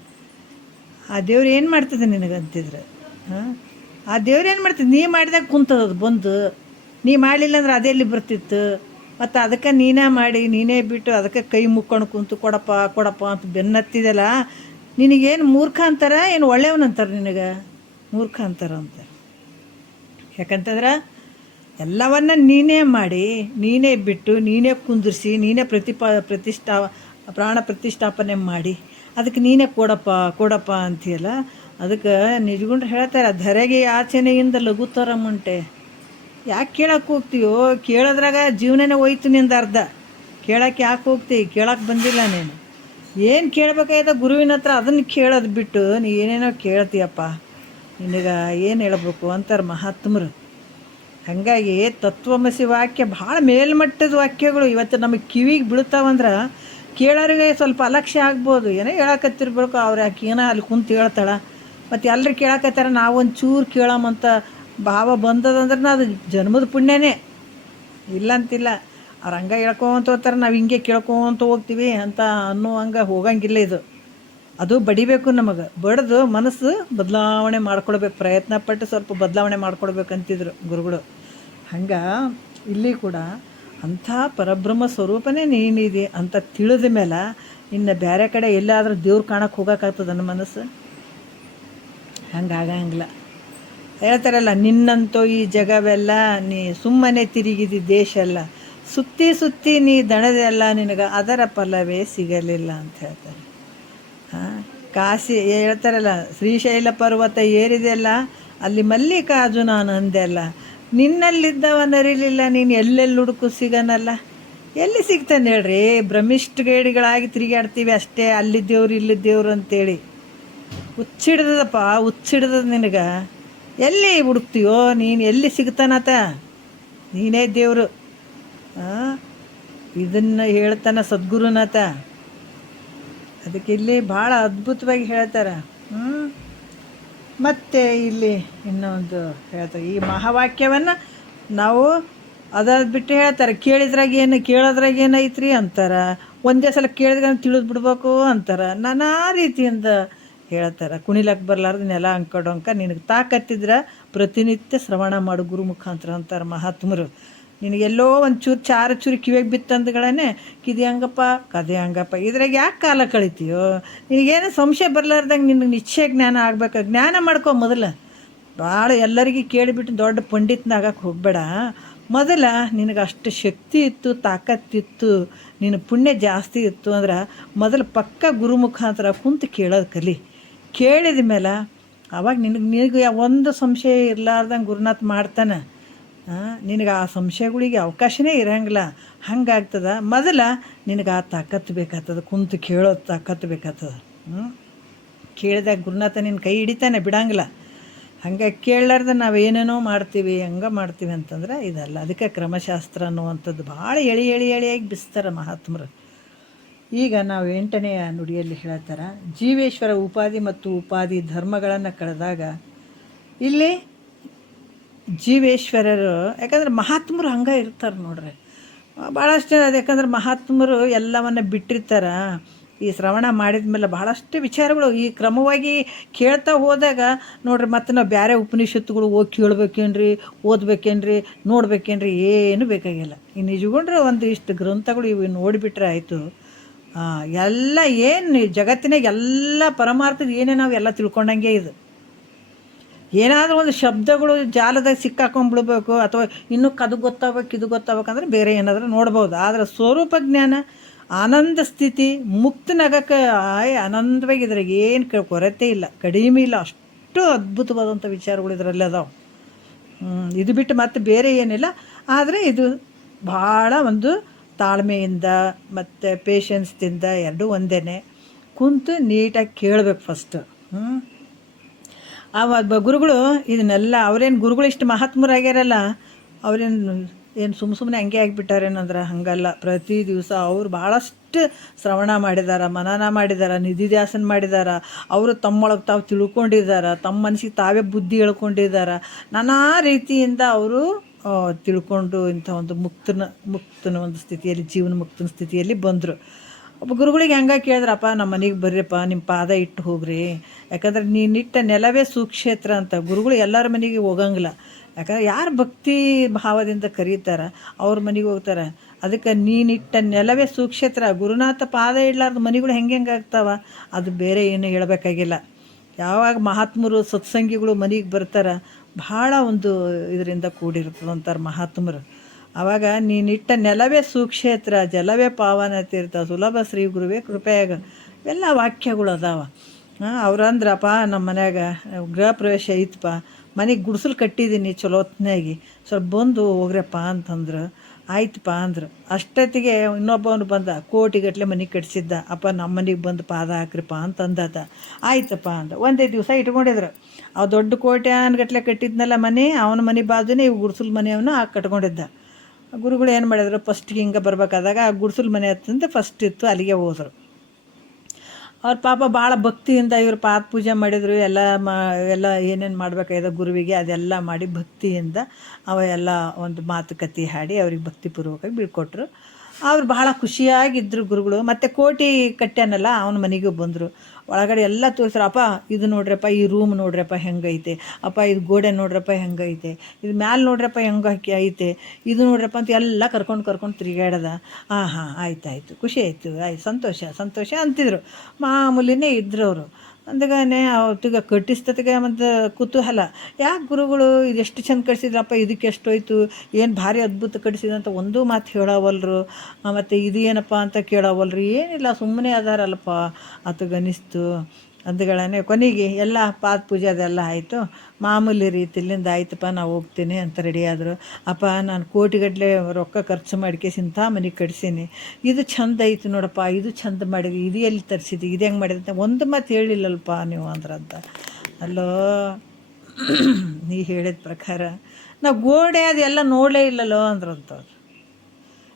ಆ ದೇವ್ರು ಏನು ಮಾಡ್ತದೆ ನಿನಗಂತಿದ್ರೆ? ಆ ದೇವ್ರು ಏನು ಮಾಡ್ತದೆ? ನೀ ಮಾಡಿದಾಗ ಕುಂತದದು ಬಂದು, ನೀ ಮಾಡಲಿಲ್ಲ ಅಂದ್ರೆ ಅದೆಲ್ಲಿ ಬರ್ತಿತ್ತು? ಮತ್ತು ಅದಕ್ಕೆ ನೀನೇ ಮಾಡಿ ನೀನೇ ಬಿಟ್ಟು ಅದಕ್ಕೆ ಕೈ ಮುಕ್ಕೊಂಡು ಕುಂತು ಕೊಡಪ್ಪ ಅಂತ ಬೆನ್ನತ್ತಿದೆಲ್ಲ. ನಿನಗೇನು ಮೂರ್ಖ ಅಂತಾರ ಏನು ಒಳ್ಳೆಯವನಂತಾರೆ? ನಿನಗೆ ಮೂರ್ಖ ಅಂತಾರ ಅಂತ. ಯಾಕಂತಂದ್ರೆ ಎಲ್ಲವನ್ನ ನೀನೇ ಮಾಡಿ ನೀನೇ ಬಿಟ್ಟು ನೀನೇ ಕುಂದಿರಿಸಿ ನೀನೇ ಪ್ರಾಣ ಪ್ರತಿಷ್ಠಾಪನೆ ಮಾಡಿ ಅದಕ್ಕೆ ನೀನೇ ಕೊಡಪ್ಪ ಅಂತೀಯಲ್ಲ. ಅದಕ್ಕೆ ನಿಜಗುಂಡ್ರು ಹೇಳ್ತಾರೆ, ಧರೆಗೆ ಯಾಚನೆಯಿಂದ ಲಘುತರ ಮುಂಟೆ. ಯಾಕೆ ಕೇಳಕ್ಕೆ ಹೋಗ್ತೀವೋ? ಕೇಳೋದ್ರಾಗ ಜೀವನನೇ ಹೋಯ್ತು ನಿಂದು ಅರ್ಧ. ಕೇಳೋಕ್ಕೆ ಯಾಕೆ ಹೋಗ್ತೀವಿ? ಕೇಳೋಕ್ಕೆ ಬಂದಿಲ್ಲ ನೀನು. ಏನು ಕೇಳಬೇಕಾಯ್ತ ಗುರುವಿನ ಹತ್ರ ಅದನ್ನು ಕೇಳೋದು ಬಿಟ್ಟು ನೀ ಏನೇನೋ ಕೇಳ್ತೀಯಪ್ಪ, ನಿನಗೆ ಏನು ಹೇಳ್ಬೇಕು ಅಂತಾರೆ ಮಹಾತ್ಮರು. ಹಾಗಾಗಿ ತತ್ವಮಸಿ ವಾಕ್ಯ ಭಾಳ ಮೇಲ್ಮಟ್ಟದ ವಾಕ್ಯಗಳು ಇವತ್ತು ನಮಗೆ ಕಿವಿಗೆ ಬೀಳ್ತಾವಂದ್ರೆ ಕೇಳೋರಿಗೆ ಸ್ವಲ್ಪ ಅಲಕ್ಷ್ಯ ಆಗ್ಬೋದು. ಏನೋ ಹೇಳಕತ್ತಿರ್ಬೇಕು, ಅವ್ರು ಯಾಕೆ ಏನೋ ಅಲ್ಲಿ ಕುಂತು ಹೇಳ್ತಾಳೆ, ಮತ್ತು ಎಲ್ಲರೂ ಕೇಳಕತ್ತಾರ ನಾವೊಂದು ಚೂರು ಕೇಳೋಮಂತ ಭಾವ ಬಂದದಂದ್ರೆ ಅದು ಜನ್ಮದ ಪುಣ್ಯನೇ, ಇಲ್ಲಂತಿಲ್ಲ. ಅವ್ರು ಹಂಗೆ ಹೇಳ್ಕೊಂತ ಹೋಗ್ತಾರೆ, ನಾವು ಹಿಂಗೆ ಕೇಳ್ಕೊಂತ ಹೋಗ್ತೀವಿ ಅಂತ ಹಂಗೆ ಹೋಗಂಗಿಲ್ಲ. ಇದು ಅದು ಬಡಿಬೇಕು, ನಮಗೆ ಬಡಿದು ಮನಸ್ಸು ಬದಲಾವಣೆ ಮಾಡ್ಕೊಳ್ಬೇಕು, ಪ್ರಯತ್ನ ಪಟ್ಟು ಸ್ವಲ್ಪ ಬದಲಾವಣೆ ಮಾಡ್ಕೊಳ್ಬೇಕಂತಿದ್ರು ಗುರುಗಳು. ಹಂಗೆ ಇಲ್ಲಿ ಕೂಡ ಅಂಥ ಪರಬ್ರಹ್ಮ ಸ್ವರೂಪನೇ ನೀನಿದೆ ಅಂತ ತಿಳಿದ ಮೇಲೆ ಇನ್ನು ಬೇರೆ ಕಡೆ ಎಲ್ಲಾದರೂ ದೇವ್ರು ಕಾಣಕ್ಕೆ ಹೋಗೋಕ್ಕಾಗ್ತದೆ ನನ್ನ ಮನಸ್ಸು? ಹಂಗಾಗಂಗಿಲ್ಲ. ಹೇಳ್ತಾರಲ್ಲ, ನಿನ್ನಂತೂ ಈ ಜಗವೆಲ್ಲ ನೀ ಸುಮ್ಮನೆ ತಿರುಗಿದಿ ದೇಶ ಎಲ್ಲ, ಸುತ್ತಿ ನೀ ದಣದೆಲ್ಲ ನಿನಗೆ ಅದರ ಫಲವೇ ಸಿಗಲಿಲ್ಲ ಅಂತ ಹೇಳ್ತಾರೆ. ಕಾಶಿ ಹೇಳ್ತಾರಲ್ಲ, ಶ್ರೀಶೈಲ ಪರ್ವತ ಏರಿದೆಲ್ಲ ಅಲ್ಲಿ ಮಲ್ಲಿಕಾರ್ಜುನ ನಾನು ಅಂದೆಲ್ಲ, ನಿನ್ನಲ್ಲಿದ್ದವನರಿಲಿಲ್ಲ ನೀನು ಎಲ್ಲೆಲ್ಲಿ ಹುಡುಕು ಸಿಗನಲ್ಲ. ಎಲ್ಲಿ ಸಿಗ್ತಾನೆ ಹೇಳ್ರಿ? ಭ್ರಮಿಷ್ಠ ಗೇಡಿಗಳಾಗಿ ತಿರುಗಾಡ್ತೀವಿ ಅಷ್ಟೇ, ಅಲ್ಲಿದ್ದೇವ್ರು ಇಲ್ಲಿದ್ದೇವ್ರು ಅಂತೇಳಿ. ಹುಚ್ಚಿಡ್ದದ ನಿನಗೆ. ಎಲ್ಲಿ ಹುಡುಕ್ತೀಯೋ ನೀನು? ಎಲ್ಲಿ ಸಿಗ್ತಾನತ? ನೀನೇ ದೇವರು. ಇದನ್ನು ಹೇಳ್ತಾನೆ ಸದ್ಗುರುನಾಥ. ಅದಕ್ಕೆ ಇಲ್ಲಿ ಭಾಳ ಅದ್ಭುತವಾಗಿ ಹೇಳ್ತಾರೆ. ಮತ್ತು ಇಲ್ಲಿ ಇನ್ನೊಂದು ಹೇಳ್ತಾರೆ, ಈ ಮಹಾವಾಕ್ಯವನ್ನು ನಾವು ಅದಾದ ಬಿಟ್ಟು ಹೇಳ್ತಾರೆ, ಕೇಳೋದ್ರಾಗ ಏನೈತ್ರಿ ಅಂತಾರೆ. ಒಂದೇ ಸಲ ಕೇಳಿದ್ರೆ ತಿಳಿದು ಬಿಡ್ಬೇಕು ಅಂತಾರೆ. ನಾನಾ ರೀತಿಯಿಂದ ಹೇಳ್ತಾರೆ. ಕುಣಿಲಕ್ಕೆ ಬರಲಾರ್ದು ನೆಲ ಅಂಕಡೊಂಕ ನಿನಗೆ ತಾಕತ್ತಿದ್ರೆ ಪ್ರತಿನಿತ್ಯ ಶ್ರವಣ ಮಾಡು ಗುರು ಮುಖಾಂತರ ಅಂತಾರೆ ಮಹಾತ್ಮರು. ನಿನಗೆಲ್ಲೋ ಒಂದು ಚೂರು ಚಾರ ಚೂರು ಕಿವಿಗೆ ಬಿತ್ತಂದ್ಗಳೇ ಕಿದಿ ಹಂಗಪ್ಪ ಕದೆ ಹಂಗಪ್ಪ ಇದ್ರಾಗ ಯಾಕೆ ಕಾಲ ಕಳಿತೀಯೋ? ನಿನಗೇನು ಸಂಶಯ ಬರಲಾರ್ದಂಗೆ ನಿನಗೆ ನಿಶ್ಚಯ ಜ್ಞಾನ ಆಗ್ಬೇಕು. ಜ್ಞಾನ ಮಾಡ್ಕೊ ಮೊದಲು. ಭಾಳ ಎಲ್ಲರಿಗೂ ಕೇಳಿಬಿಟ್ಟು ದೊಡ್ಡ ಪಂಡಿತನಾಗಕ್ಕೆ ಹೋಗಬೇಡ. ಮೊದಲ ನಿನಗೆ ಅಷ್ಟು ಶಕ್ತಿ ಇತ್ತು, ತಾಕತ್ತಿತ್ತು, ನಿನ್ನ ಪುಣ್ಯ ಜಾಸ್ತಿ ಇತ್ತು ಅಂದ್ರೆ ಮೊದಲು ಪಕ್ಕ ಗುರು ಮುಖಾಂತರ ಕುಂತು ಕೇಳೋದು ಕಲಿ. ಕೇಳಿದ ಮೇಲೆ ಅವಾಗ ನಿನಗೆ ಒಂದು ಸಂಶಯ ಇರಲಾರ್ದಂಗೆ ಗುರುನಾಥ ಮಾಡ್ತಾನೆ. ನಿನಗೆ ಆ ಸಂಶಯಗಳಿಗೆ ಅವಕಾಶನೇ ಇರೋಂಗಿಲ್ಲ. ಹಂಗಾಗ್ತದೆ. ಮೊದಲ ನಿನಗೆ ಆ ತಾಕತ್ತು ಬೇಕಾಗ್ತದೆ, ಕುಂತು ಕೇಳೋದು ತಾಕತ್ತು ಬೇಕಾಗ್ತದೆ. ಕೇಳಿದಾಗ ಗುರುನಾಥ ನಿನ್ನ ಕೈ ಹಿಡಿತಾನೆ, ಬಿಡಂಗಿಲ್ಲ. ಹಂಗೆ ಕೇಳಲಾರ್ದ ನಾವು ಏನೇನೋ ಮಾಡ್ತೀವಿ, ಹಂಗೆ ಮಾಡ್ತೀವಿ ಅಂತಂದ್ರೆ ಇದಲ್ಲ. ಅದಕ್ಕೆ ಕ್ರಮಶಾಸ್ತ್ರ ಅನ್ನುವಂಥದ್ದು ಭಾಳ ಎಳೆಯಾಗಿ ಬಿಸ್ತಾರೆ ಮಹಾತ್ಮರು. ಈಗ ನಾವು 8ನೆಯ ನುಡಿಯಲ್ಲಿ ಹೇಳ್ತಾರೆ, ಜೀವೇಶ್ವರ ಉಪಾಧಿ ಮತ್ತು ಉಪಾಧಿ ಧರ್ಮಗಳನ್ನು ಕಳೆದಾಗ ಇಲ್ಲಿ ಜೀವೇಶ್ವರರು, ಯಾಕಂದ್ರೆ ಮಹಾತ್ಮರು ಹಂಗೆ ಇರ್ತಾರೆ ನೋಡ್ರಿ. ಭಾಳಷ್ಟು ಅದು ಯಾಕಂದ್ರೆ ಮಹಾತ್ಮರು ಎಲ್ಲವನ್ನು ಬಿಟ್ಟಿರ್ತಾರೆ. ಈ ಶ್ರವಣ ಮಾಡಿದ ಮೇಲೆ ಭಾಳಷ್ಟು ವಿಚಾರಗಳು ಈ ಕ್ರಮವಾಗಿ ಕೇಳ್ತಾ ಹೋದಾಗ ನೋಡ್ರಿ, ಮತ್ತು ನಾವು ಬೇರೆ ಉಪನಿಷತ್ತುಗಳು ಹೋಗಿ ಕೇಳ್ಬೇಕೇನ್ರಿ, ಓದ್ಬೇಕೇನ್ರಿ, ನೋಡ್ಬೇಕೇನ್ರಿ, ಏನು ಬೇಕಾಗಿಲ್ಲ. ಈ ನಿಜಗೊಂಡ್ರೆ ಒಂದು ಇಷ್ಟು ಗ್ರಂಥಗಳು ಇವು ನೋಡಿಬಿಟ್ರೆ ಆಯಿತು. ಎಲ್ಲ ಏನು ಜಗತ್ತಿನಾಗ ಎಲ್ಲ ಪರಮಾರ್ಥದ ಏನೇ ನಾವು ಎಲ್ಲ ತಿಳ್ಕೊಂಡಂಗೆ ಇದು. ಏನಾದರೂ ಒಂದು ಶಬ್ದಗಳು ಜಾಲದಾಗ ಸಿಕ್ಕಾಕೊಂಡ್ಬಿಡ್ಬೇಕು, ಅಥವಾ ಇನ್ನೂ ಅದು ಗೊತ್ತಾಗ್ಬೇಕು ಇದು ಗೊತ್ತಾಗ್ಬೇಕಂದ್ರೆ ಬೇರೆ ಏನಾದರೂ ನೋಡ್ಬೋದು. ಆದರೆ ಸ್ವರೂಪ ಜ್ಞಾನ, ಆನಂದ ಸ್ಥಿತಿ, ಮುಕ್ತನಾಗಕ್ಕೆ ಆನಂದವಾಗಿ ಇದ್ರಾಗ ಏನು ಕೊರತೆ ಇಲ್ಲ, ಕಡಿಮೆ ಇಲ್ಲ. ಅಷ್ಟು ಅದ್ಭುತವಾದಂಥ ವಿಚಾರಗಳು ಇದರಲ್ಲಿ ಅದಾವೆ. ಇದು ಬಿಟ್ಟು ಮತ್ತೆ ಬೇರೆ ಏನಿಲ್ಲ. ಆದರೆ ಇದು ಭಾಳ ಒಂದು ತಾಳ್ಮೆಯಿಂದ ಮತ್ತು ಪೇಷನ್ಸ್ದಿಂದ ಎರಡೂ ಒಂದೇ ಕುಂತು ನೀಟಾಗಿ ಕೇಳಬೇಕು ಫಸ್ಟು. ಗುರುಗಳು ಇದನ್ನೆಲ್ಲ ಅವ್ರೇನು ಗುರುಗಳು ಇಷ್ಟು ಮಹಾತ್ಮರಾಗ್ಯಾರಲ್ಲ, ಏನು ಸುಮ್ಮನೆ ಹಂಗೆ ಆಗಿಬಿಟ್ಟಾರೇನಂದ್ರೆ ಹಂಗಲ್ಲ. ಪ್ರತಿ ದಿವಸ ಅವ್ರು ಭಾಳಷ್ಟು ಶ್ರವಣ ಮಾಡಿದಾರ, ಮನನ ಮಾಡಿದಾರ, ನಿಧಿಧ್ಯಾಸನ ಮಾಡಿದಾರ. ಅವರು ತಮ್ಮೊಳಗೆ ತಾವು ತಿಳ್ಕೊಂಡಿದ್ದಾರೆ, ತಮ್ಮ ಮನಸ್ಸಿಗೆ ತಾವೇ ಬುದ್ಧಿ ಹೇಳ್ಕೊಂಡಿದ್ದಾರೆ. ನಾನಾ ರೀತಿಯಿಂದ ಅವರು ತಿಳ್ಕೊಂಡು ಇಂಥ ಒಂದು ಮುಕ್ತನ ಒಂದು ಸ್ಥಿತಿಯಲ್ಲಿ, ಜೀವನ ಮುಕ್ತನ ಸ್ಥಿತಿಯಲ್ಲಿ ಬಂದರು. ಒಬ್ಬ ಗುರುಗಳಿಗೆ ಹಂಗೆ ಕೇಳಿದ್ರಪ್ಪ, ನಮ್ಮ ಮನೆಗೆ ಬರ್ರಿಪ್ಪ, ನಿಮ್ಮ ಪಾದ ಇಟ್ಟು ಹೋಗ್ರಿ. ಯಾಕಂದ್ರೆ ನೀನಿಟ್ಟ ನೆಲವೇ ಸುಕ್ಷೇತ್ರ ಅಂತ. ಗುರುಗಳು ಎಲ್ಲರ ಮನೆಗೆ ಹೋಗಂಗಿಲ್ಲ. ಯಾಕಂದ್ರೆ ಯಾರು ಭಕ್ತಿ ಭಾವದಿಂದ ಕರೀತಾರೆ ಅವ್ರ ಮನೆಗೆ ಹೋಗ್ತಾರೆ. ಅದಕ್ಕೆ ನೀನಿಟ್ಟ ನೆಲವೇ ಸುಕ್ಷೇತ್ರ. ಗುರುನಾಥ ಪಾದ ಇಡಲಾರ್ದು ಮನೆಗಳು ಹೆಂಗೆ ಆಗ್ತಾವ? ಅದು ಬೇರೆ ಏನು ಹೇಳಬೇಕಾಗಿಲ್ಲ. ಯಾವಾಗ ಮಹಾತ್ಮರು ಸತ್ಸಂಗಿಗಳು ಮನೆಗೆ ಬರ್ತಾರೆ, ಭಾಳ ಒಂದು ಇದರಿಂದ ಕೂಡಿರ್ತದೆ ಅಂತಾರೆ ಮಹಾತ್ಮರು. ಆವಾಗ ನೀನಿಟ್ಟ ನೆಲವೇ ಸುಕ್ಷೇತ್ರ, ಜಲವೇ ಪಾವನ ತೀರ್ಥ, ಸುಲಭ ಶ್ರೀ ಗುರುವೇ ಕೃಪೆಯಾಗ, ಇವೆಲ್ಲ ವಾಕ್ಯಗಳು ಅದಾವ. ಅವ್ರಂದ್ರಪ್ಪ, ನಮ್ಮ ಮನ್ಯಾಗ ಗೃಹ ಪ್ರವೇಶ ಐತಪ್ಪ, ಮನೆಗೆ ಗುಡಿಸಲು ಕಟ್ಟಿದ್ದೀನಿ ಚಲೋ ಹೊತ್ನಾಗಿ, ಸ್ವಲ್ಪ ಬಂದು ಹೋಗ್ರಪ್ಪ ಅಂತಂದ್ರೆ ಆಯ್ತಪ್ಪ ಅಂದ್ರು. ಅಷ್ಟೊತ್ತಿಗೆ ಇನ್ನೊಬ್ಬವನು ಬಂದ, ಕೋಟಿಗಟ್ಟಲೆ ಮನೆಗೆ ಕಟ್ಸಿದ್ದ. ಅಪ್ಪ ನಮ್ಮ ಮನೆಗೆ ಬಂದು ಪಾದ ಹಾಕ್ರಿಪ್ಪ ಅಂತಂದಾತ. ಆಯ್ತಪ್ಪ ಅಂದ. ಒಂದೇ ದಿವಸ ಇಟ್ಕೊಂಡಿದ್ರು. ಅವು ದೊಡ್ಡ ಕೋಟ್ಯಾನ್ಗಟ್ಲೆ ಕಟ್ಟಿದ್ನಲ್ಲ ಮನೆ, ಅವನ ಮನೆ ಬಾಜುನೇ ಇವು ಗುಡಿಸಲು ಮನೆಯವನ್ನ ಕಟ್ಕೊಂಡಿದ್ದ. ಗುರುಗಳು ಏನು ಮಾಡಿದ್ರು, ಫಸ್ಟಿಗೆ ಹಿಂಗೆ ಬರ್ಬೇಕಾದಾಗ ಆ ಗುಡಿಸಲು ಮನೆ ಹತ್ತಂತ ಫಸ್ಟ್ ಇತ್ತು, ಅಲ್ಲಿಗೆ ಹೋದರು. ಅವ್ರ ಪಾಪ ಭಾಳ ಭಕ್ತಿಯಿಂದ ಇವ್ರು ಪಾದ ಪೂಜೆ ಮಾಡಿದರು. ಎಲ್ಲ ಏನೇನು ಮಾಡಬೇಕಾಗಿದೆ ಗುರುವಿಗೆ ಅದೆಲ್ಲ ಮಾಡಿ ಭಕ್ತಿಯಿಂದ ಅವೆಲ್ಲ ಒಂದು ಮಾತುಕತೆ ಹಾಡಿ ಅವ್ರಿಗೆ ಭಕ್ತಿಪೂರ್ವಕವಾಗಿ ಬೀಳ್ಕೊಟ್ರು. ಅವ್ರು ಭಾಳ ಖುಷಿಯಾಗಿದ್ದರು ಗುರುಗಳು. ಮತ್ತು ಕೋಟಿ ಕಟ್ಟ್ಯಾನಲ್ಲ ಅವನ ಮನೆಗೂ ಬಂದರು. ಒಳಗಡೆ ಎಲ್ಲ ತೋರಿಸ್ರು. ಅಪ್ಪ ಇದು ನೋಡ್ರಪ್ಪ, ಈ ರೂಮ್ ನೋಡ್ರಪ್ಪ ಹೆಂಗೈತೆ, ಅಪ್ಪ ಇದು ಗೋಡೆ ನೋಡ್ರಪ್ಪ ಹೆಂಗೈತೆ, ಇದು ಮ್ಯಾಲೆ ನೋಡ್ರಪ್ಪ ಹೆಂಗೆ ಐತೆ, ಇದು ನೋಡ್ರಪ್ಪ ಅಂತ ಎಲ್ಲ ಕರ್ಕೊಂಡು ತಿರುಗಾಡದ. ಹಾಂ ಆಯ್ತು ಖುಷಿ ಆಯಿತು, ಆಯ್ತು ಸಂತೋಷ ಅಂತಿದ್ರು. ಮಾಮೂಲಿನೇ ಇದ್ರು ಅವರು. ಅಂದಗಾನೆ ಅವತ್ತಿಗೆ ಕಟ್ಟಿಸ್ತತಿಗೆ ಮತ್ತು ಕುತೂಹಲ, ಯಾಕೆ ಗುರುಗಳು ಇದು ಎಷ್ಟು ಚೆಂದ ಕಟ್ಸಿದ್ರಪ್ಪ, ಇದಕ್ಕೆ ಎಷ್ಟೋಯ್ತು, ಏನು ಭಾರಿ ಅದ್ಭುತ ಕಟ್ಸಿದಂತ ಒಂದೂ ಮಾತು ಹೇಳವಲ್ರು, ಮತ್ತು ಇದು ಏನಪ್ಪ ಅಂತ ಕೇಳವಲ್ರಿ. ಏನಿಲ್ಲ, ಸುಮ್ಮನೆ ಅದಾರಲ್ಲಪ್ಪ ಅನಿಸ್ತು. ಅಂದಗಳೇ ಕೊನೆಗೆ ಎಲ್ಲ ಪಾದ ಪೂಜೆ ಅದೆಲ್ಲ ಆಯಿತು. ಮಾಮೂಲಿ ರೀತಿಲಿಂದ ಆಯ್ತಪ್ಪ ನಾವು ಹೋಗ್ತೀನಿ ಅಂತ ರೆಡಿ ಆದರು. ಅಪ್ಪ ನಾನು ಕೋಟಿಗಟ್ಟಲೆ ರೊಕ್ಕ ಖರ್ಚು ಮಾಡ್ಕೇಸಿಂಥ ಮನೆಗೆ ಕಟ್ಸೀನಿ, ಇದು ಚಂದ ಐತಿ ನೋಡಪ್ಪ, ಇದು ಚಂದ ಮಾಡಿದ್ವಿ, ಇದು ಎಲ್ಲಿ ತರಿಸಿದ್ವಿ, ಇದು ಹೆಂಗೆ ಮಾಡಿದಂತೆ ಒಂದು ಮಾತು ಹೇಳಿಲ್ಲಲ್ಪ ನೀವು ಅಂದ್ರಂತ. ಅಲ್ಲೋ ನೀ ಹೇಳಿದ ಪ್ರಕಾರ ನಾವು ಗೋಡೆ ಅದೆಲ್ಲ ನೋಡಲೇ ಇಲ್ಲಲ್ಲೋ ಅಂದ್ರಂತವ್ರು.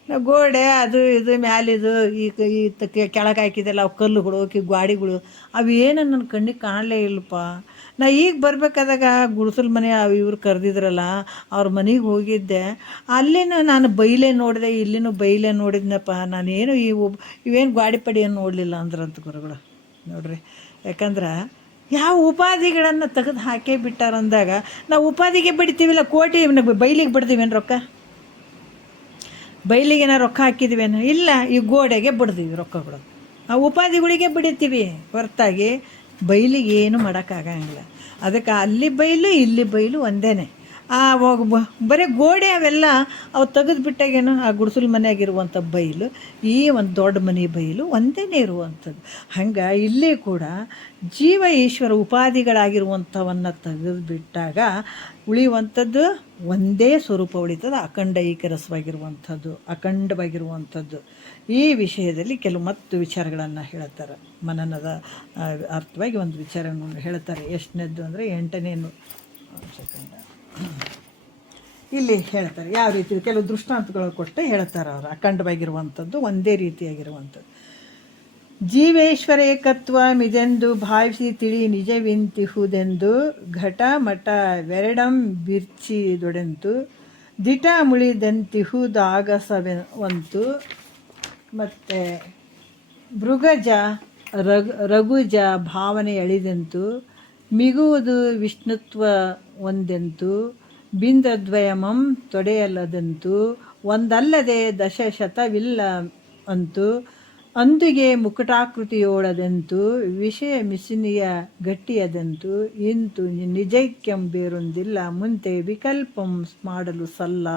ನಾವು ಗೋಡೆ ಅದು ಇದು ಮ್ಯಾಲಿದು ಈ ಕೆಳಗೆ ಹಾಕಿದೆಲ್ಲ ಅವು ಕಲ್ಲುಗಳು ಗಾಡಿಗಳು ಅವೇನು ನನ್ನ ಕಣ್ಣಿಗೆ ಕಾಣಲೇ ಇಲ್ಲಪ್ಪ. ನಾ ಈಗ ಬರಬೇಕಾದಾಗ ಗುಡಿಸಲು ಮನೆ ಇವ್ರು ಕರೆದಿದ್ರಲ್ಲ ಅವ್ರ ಮನೆಗೆ ಹೋಗಿದ್ದೆ. ಅಲ್ಲಿನೂ ನಾನು ಬೈಲೆ ನೋಡಿದೆ, ಇಲ್ಲಿನೂ ಬೈಲೆ ನೋಡಿದ್ನಪ್ಪ. ನಾನೇನು ಇವೇನು ಗಾಡಿ ಪಡಿ ಏನು ನೋಡಲಿಲ್ಲ ಅಂದ್ರಂತ ಗುರುಗಳು. ನೋಡ್ರಿ, ಯಾಕಂದ್ರೆ ಯಾವ ಉಪಾಧಿಗಳನ್ನು ತೆಗೆದು ಹಾಕೇ ಬಿಟ್ಟಾರ ಅಂದಾಗ ನಾವು ಉಪಾಧಿಗೆ ಬಿಡ್ತೀವಿಲ್ಲ, ಕೋಟಿ ಬೈಲಿಗೆ ಬಿಡ್ತೀವೇನು ರೊಕ್ಕ? ಬೈಲಿಗೆ ರೊಕ್ಕ ಹಾಕಿದ್ವೇನು? ಇಲ್ಲ, ಈ ಗೋಡೆಗೆ ಬಿಡ್ತೀವಿ ರೊಕ್ಕಗಳು. ಆ ಉಪಾಧಿಗಳಿಗೆ ಬಿಡ್ತೀವಿ ಹೊರತಾಗಿ ಬೈಲಿಗೆ ಏನು ಮಾಡೋಕ್ಕಾಗಂಗಿಲ್ಲ. ಅದಕ್ಕೆ ಅಲ್ಲಿ ಬೈಲು ಇಲ್ಲಿ ಬೈಲು ಒಂದೇ. ಬರೀ ಗೋಡೆ ಅವೆಲ್ಲ ಅವು ತೆಗೆದು ಬಿಟ್ಟಾಗೇನು ಆ ಗುಡಿಸಲು ಮನೆಯಾಗಿರುವಂಥ ಬೈಲು, ಈ ಒಂದು ದೊಡ್ಡ ಮನೆ ಬೈಲು ಒಂದೇ ಇರುವಂಥದ್ದು. ಹಂಗೆ ಇಲ್ಲಿ ಕೂಡ ಜೀವ ಈಶ್ವರ ಉಪಾಧಿಗಳಾಗಿರುವಂಥವನ್ನು ತೆಗೆದು ಬಿಟ್ಟಾಗ ಉಳಿಯುವಂಥದ್ದು ಒಂದೇ ಸ್ವರೂಪ ಉಳಿತದೆ, ಅಖಂಡೈಕರಸವಾಗಿರುವಂಥದ್ದು, ಅಖಂಡವಾಗಿರುವಂಥದ್ದು. ಈ ವಿಷಯದಲ್ಲಿ ಕೆಲವು ಮತ್ತು ವಿಚಾರಗಳನ್ನು ಹೇಳ್ತಾರೆ. ಮನನದ ಅರ್ಥವಾಗಿ ಒಂದು ವಿಚಾರವನ್ನು ಹೇಳ್ತಾರೆ. ಎಷ್ಟನೇದ್ದು ಅಂದರೆ 8ನೇ ಸೆಕೆಂಡ್ ಇಲ್ಲಿ ಹೇಳ್ತಾರೆ. ಯಾವ ರೀತಿ ಕೆಲವು ದೃಷ್ಟಾಂತಗಳು ಕೊಟ್ಟು ಹೇಳ್ತಾರೆ ಅವರು. ಅಖಂಡವಾಗಿರುವಂಥದ್ದು, ಒಂದೇ ರೀತಿಯಾಗಿರುವಂಥದ್ದು. ಜೀವೇಶ್ವರ ಏಕತ್ವ ಮಿದೆಂದು ಭಾವಿಸಿ ತಿಳಿ ನಿಜವಿಂತಿಹುದೆಂದು ಘಟ ಮಠ ವೆರಡಂ ಬಿರ್ಚಿದೊಡೆಂತು ದಿಟ ಮುಳಿದಂತಿಹುದಾಗಸವಂತು. ಮತ್ತು ಮೃಗಜ ರಘುಜ ಭಾವನೆ ಎಳಿದಂತು ಮಿಗುವುದು ವಿಷ್ಣುತ್ವ ಒಂದೆಂತು ಬಿಂದದ್ವಯಮಂ ತೊಡೆಯಲ್ಲದಂತು ಒಂದಲ್ಲದೆ ದಶಶತವಿಲ್ಲ ಅಂತು ಅಂದುಗೆ ಮುಕುಟಾಕೃತಿಯೋಳದಂತು ವಿಷಯ ಮಿಸಿನಿಯ ಗಟ್ಟಿಯದಂತು ಇಂತು ನಿಜೈಕ್ಯಂ ಬೇರೊಂದಿಲ್ಲ ಮುಂತೆ ವಿಕಲ್ಪಂ ಮಾಡಲು ಸಲ್ಲ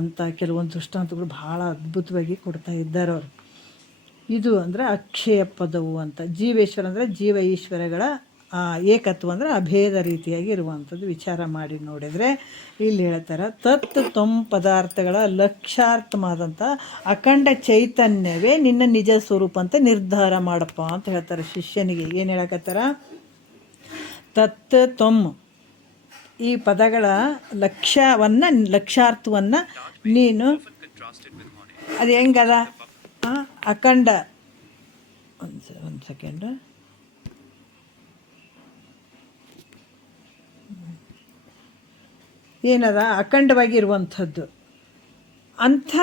ಅಂತ ಕೆಲವೊಂದು ದೃಷ್ಟಾಂತಗಳು ಭಾಳ ಅದ್ಭುತವಾಗಿ ಕೊಡ್ತಾ ಇದ್ದಾರೆ ಅವರು. ಇದು ಅಂದರೆ ಅಕ್ಷಯ ಪದವು ಅಂತ. ಜೀವೇಶ್ವರ ಅಂದರೆ ಜೀವ ಈಶ್ವರಗಳ ಏಕತ್ವ ಅಂದರೆ ಅಭೇದ ರೀತಿಯಾಗಿ ಇರುವಂಥದ್ದು. ವಿಚಾರ ಮಾಡಿ ನೋಡಿದರೆ ಇಲ್ಲಿ ಹೇಳ್ತಾರೆ, ತತ್ ತ್ವಂ ಪದಾರ್ಥಗಳ ಲಕ್ಷಾರ್ಥವಾದಂಥ ಅಖಂಡ ಚೈತನ್ಯವೇ ನಿನ್ನ ನಿಜ ಸ್ವರೂಪ ಅಂತ ನಿರ್ಧಾರ ಮಾಡಪ್ಪ ಅಂತ ಹೇಳ್ತಾರೆ ಶಿಷ್ಯನಿಗೆ. ಏನು ಹೇಳಕತ್ತಾರ? ತತ್ ತ್ವಂ, ಈ ಪದಗಳ ಲಕ್ಷಾರ್ಥವನ್ನು ನೀನು, ಅದು ಹೆಂಗದ ಅಖಂಡ, ಒಂದು ಸೆಕೆಂಡ್, ಏನದ ಅಖಂಡವಾಗಿರುವಂಥದ್ದು ಅಂಥ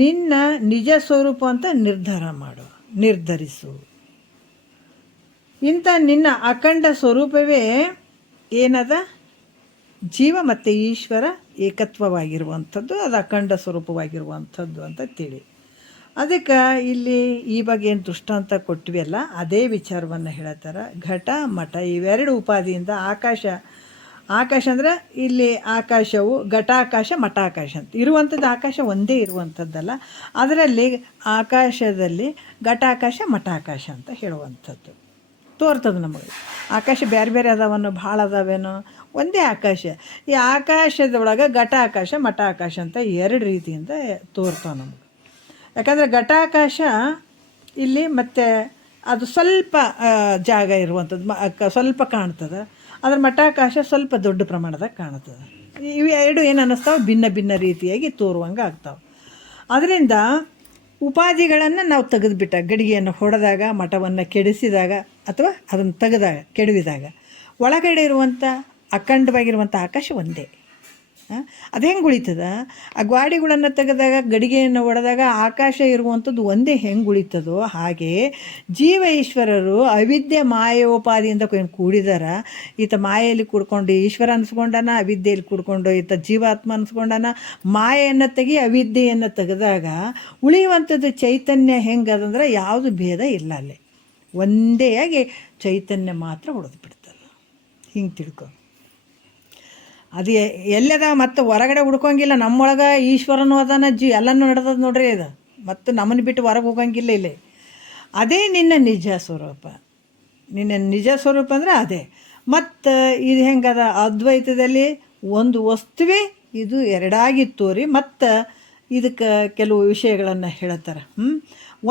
ನಿನ್ನ ನಿಜ ಸ್ವರೂಪ ಅಂತ ನಿರ್ಧರಿಸು. ಇಂಥ ನಿನ್ನ ಅಖಂಡ ಸ್ವರೂಪವೇ ಏನದ? ಜೀವ ಮತ್ತು ಈಶ್ವರ ಏಕತ್ವವಾಗಿರುವಂಥದ್ದು, ಅದು ಅಖಂಡ ಸ್ವರೂಪವಾಗಿರುವಂಥದ್ದು ಅಂತ ತಿಳಿ. ಅದಕ್ಕೆ ಇಲ್ಲಿ ಈ ಬಗ್ಗೆ ಏನು ದೃಷ್ಟಾಂತ ಕೊಟ್ವಿಯಲ್ಲ, ಅದೇ ವಿಚಾರವನ್ನು ಹೇಳ್ತಾರೆ. ಘಟ ಮಠ ಇವೆರಡು ಉಪಾಧಿಯಿಂದ ಆಕಾಶ ಅಂದರೆ ಇಲ್ಲಿ ಆಕಾಶವು ಘಟಾಕಾಶ ಮಠಾಕಾಶ ಅಂತ ಇರುವಂಥದ್ದು. ಆಕಾಶ ಒಂದೇ ಇರುವಂಥದ್ದಲ್ಲ, ಅದರಲ್ಲಿ ಆಕಾಶದಲ್ಲಿ ಘಟಾಕಾಶ ಮಠಾಕಾಶ ಅಂತ ಹೇಳುವಂಥದ್ದು ತೋರ್ತದೆ ನಮಗೆ. ಆಕಾಶ ಬೇರೆ ಬೇರೆ ಅದಾವನು, ಭಾಳ ಅದಾವೇನೋ, ಒಂದೇ ಆಕಾಶ. ಈ ಆಕಾಶದೊಳಗೆ ಘಟಾಕಾಶ ಮಠಾಕಾಶ ಅಂತ ಎರಡು ರೀತಿಯಿಂದ ತೋರ್ತಾವೆ ನಮಗೆ. ಯಾಕಂದರೆ ಘಟಾಕಾಶ ಇಲ್ಲಿ ಮತ್ತು ಅದು ಸ್ವಲ್ಪ ಜಾಗ ಇರುವಂಥದ್ದು, ಸ್ವಲ್ಪ ಕಾಣ್ತದೆ. ಅದ್ರ ಮಠಾಕಾಶ ಸ್ವಲ್ಪ ದೊಡ್ಡ ಪ್ರಮಾಣದಾಗ ಕಾಣ್ತದೆ. ಇವು ಎರಡು ಏನು ಅನ್ನಿಸ್ತಾವೆ? ಭಿನ್ನ ಭಿನ್ನ ರೀತಿಯಾಗಿ ತೋರುವಂಗೆ ಆಗ್ತಾವೆ. ಅದರಿಂದ ಉಪಾಧಿಗಳನ್ನು ನಾವು ತೆಗೆದುಬಿಟ್ಟಾಗ, ಗಡಿಗೆಯನ್ನು ಹೊಡೆದಾಗ, ಮಠವನ್ನು ಕೆಡಿಸಿದಾಗ ಅಥವಾ ಅದನ್ನು ತೆಗೆದಾಗ, ಕೆಡವಿದಾಗ ಒಳಗಡೆ ಇರುವಂಥ ಅಖಂಡವಾಗಿರುವಂಥ ಆಕಾಶ ಒಂದೇ. ಅದು ಹೆಂಗೆ ಉಳಿತದ? ಆ ಗಾಡಿಗಳನ್ನು ತೆಗೆದಾಗ, ಗಡಿಗೆಯನ್ನು ಹೊಡೆದಾಗ ಆಕಾಶ ಇರುವಂಥದ್ದು ಒಂದೇ ಹೆಂಗೆ ಉಳಿತದೋ ಹಾಗೆ ಜೀವ ಈಶ್ವರರು ಅವಿದ್ಯೆ ಮಾಯೋಪಾದಿಯಿಂದ ಕೂಡಿದಾರ. ಈತ ಮಾಯೆಯಲ್ಲಿ ಕೂಡ್ಕೊಂಡು ಈಶ್ವರ ಅನಿಸ್ಕೊಂಡಾನ, ಅವಿದ್ಯೆಯಲ್ಲಿ ಕೂಡ್ಕೊಂಡು ಈತ ಜೀವಾತ್ಮ ಅನಿಸ್ಕೊಂಡಾನ. ಮಾಯೆಯನ್ನು ತೆಗಿ, ಅವಿದ್ಯೆಯನ್ನು ತೆಗೆದಾಗ ಉಳಿಯುವಂಥದ್ದು ಚೈತನ್ಯ ಹೆಂಗದಂದ್ರೆ ಯಾವುದು ಭೇದ ಇಲ್ಲ, ಅಲ್ಲಿ ಒಂದೇ ಆಗಿ ಚೈತನ್ಯ ಮಾತ್ರ ಹೊಡೆದು ಬಿಡ್ತಲ್ಲ. ಹಿಂಗೆ ತಿಳ್ಕೊ. ಅದು ಎಲ್ಲದ ಮತ್ತು ಹೊರಗಡೆ ಹುಡ್ಕೋಂಗಿಲ್ಲ. ನಮ್ಮೊಳಗೆ ಈಶ್ವರನೂ ಅದಾನ, ಎಲ್ಲನೂ ನಡೆದದ ನೋಡ್ರಿ. ಅದು ಮತ್ತು ನಮ್ಮನ್ನು ಬಿಟ್ಟು ಹೊರಗೆ ಹೋಗಂಗಿಲ್ಲ ಇಲ್ಲಿ. ಅದೇ ನಿನ್ನ ನಿಜ ಸ್ವರೂಪ. ನಿನ್ನ ನಿಜ ಸ್ವರೂಪ ಅಂದರೆ ಅದೇ. ಮತ್ತು ಇದು ಹೆಂಗದ? ಅದ್ವೈತದಲ್ಲಿ ಒಂದು ವಸ್ತುವೇ ಇದು ಎರಡಾಗಿ ತೋರಿ ಮತ್ತು ಇದಕ್ಕೆ ಕೆಲವು ವಿಷಯಗಳನ್ನು ಹೇಳ್ತಾರೆ.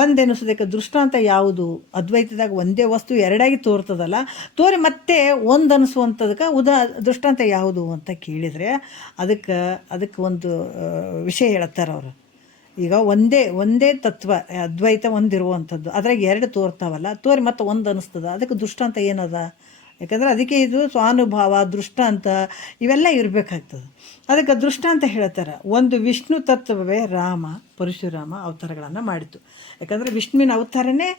ಒಂದೆನಿಸೋದಕ್ಕೆ ದೃಷ್ಟಾಂತ ಯಾವುದು? ಅದ್ವೈತದಾಗ ಒಂದೇ ವಸ್ತು ಎರಡಾಗಿ ತೋರ್ತದಲ್ಲ, ತೋರಿ ಮತ್ತೆ ಒಂದು ಅನಿಸುವಂಥದಕ್ಕೆ ದೃಷ್ಟಾಂತ ಯಾವುದು ಅಂತ ಕೇಳಿದರೆ ಅದಕ್ಕೆ ಒಂದು ವಿಷಯ ಹೇಳ್ತಾರೆ ಅವರು. ಈಗ ಒಂದೇ ತತ್ವ ಅದ್ವೈತ ಒಂದಿರುವಂಥದ್ದು, ಅದ್ರಾಗ ಎರಡು ತೋರ್ತಾವಲ್ಲ, ತೋರಿ ಮತ್ತೆ ಒಂದು ಅನ್ನಿಸ್ತದ, ಅದಕ್ಕೆ ದೃಷ್ಟಾಂತ ಏನದ ಯಾಕಂದರೆ ಅದಕ್ಕೆ ಇದು ಸ್ವಾನುಭಾವ ದೃಷ್ಟಾಂತ ಇವೆಲ್ಲ ಇರಬೇಕಾಗ್ತದೆ. ಅದಕ್ಕೆ ದೃಷ್ಟಾಂತ ಹೇಳ್ತಾರೆ. ಒಂದು ವಿಷ್ಣು ತತ್ವವೇ ರಾಮ ಪರಶುರಾಮ ಅವತಾರಗಳನ್ನು ಮಾಡಿತು. ಯಾಕಂದರೆ ವಿಷ್ಣುವಿನ ಅವತಾರನೇ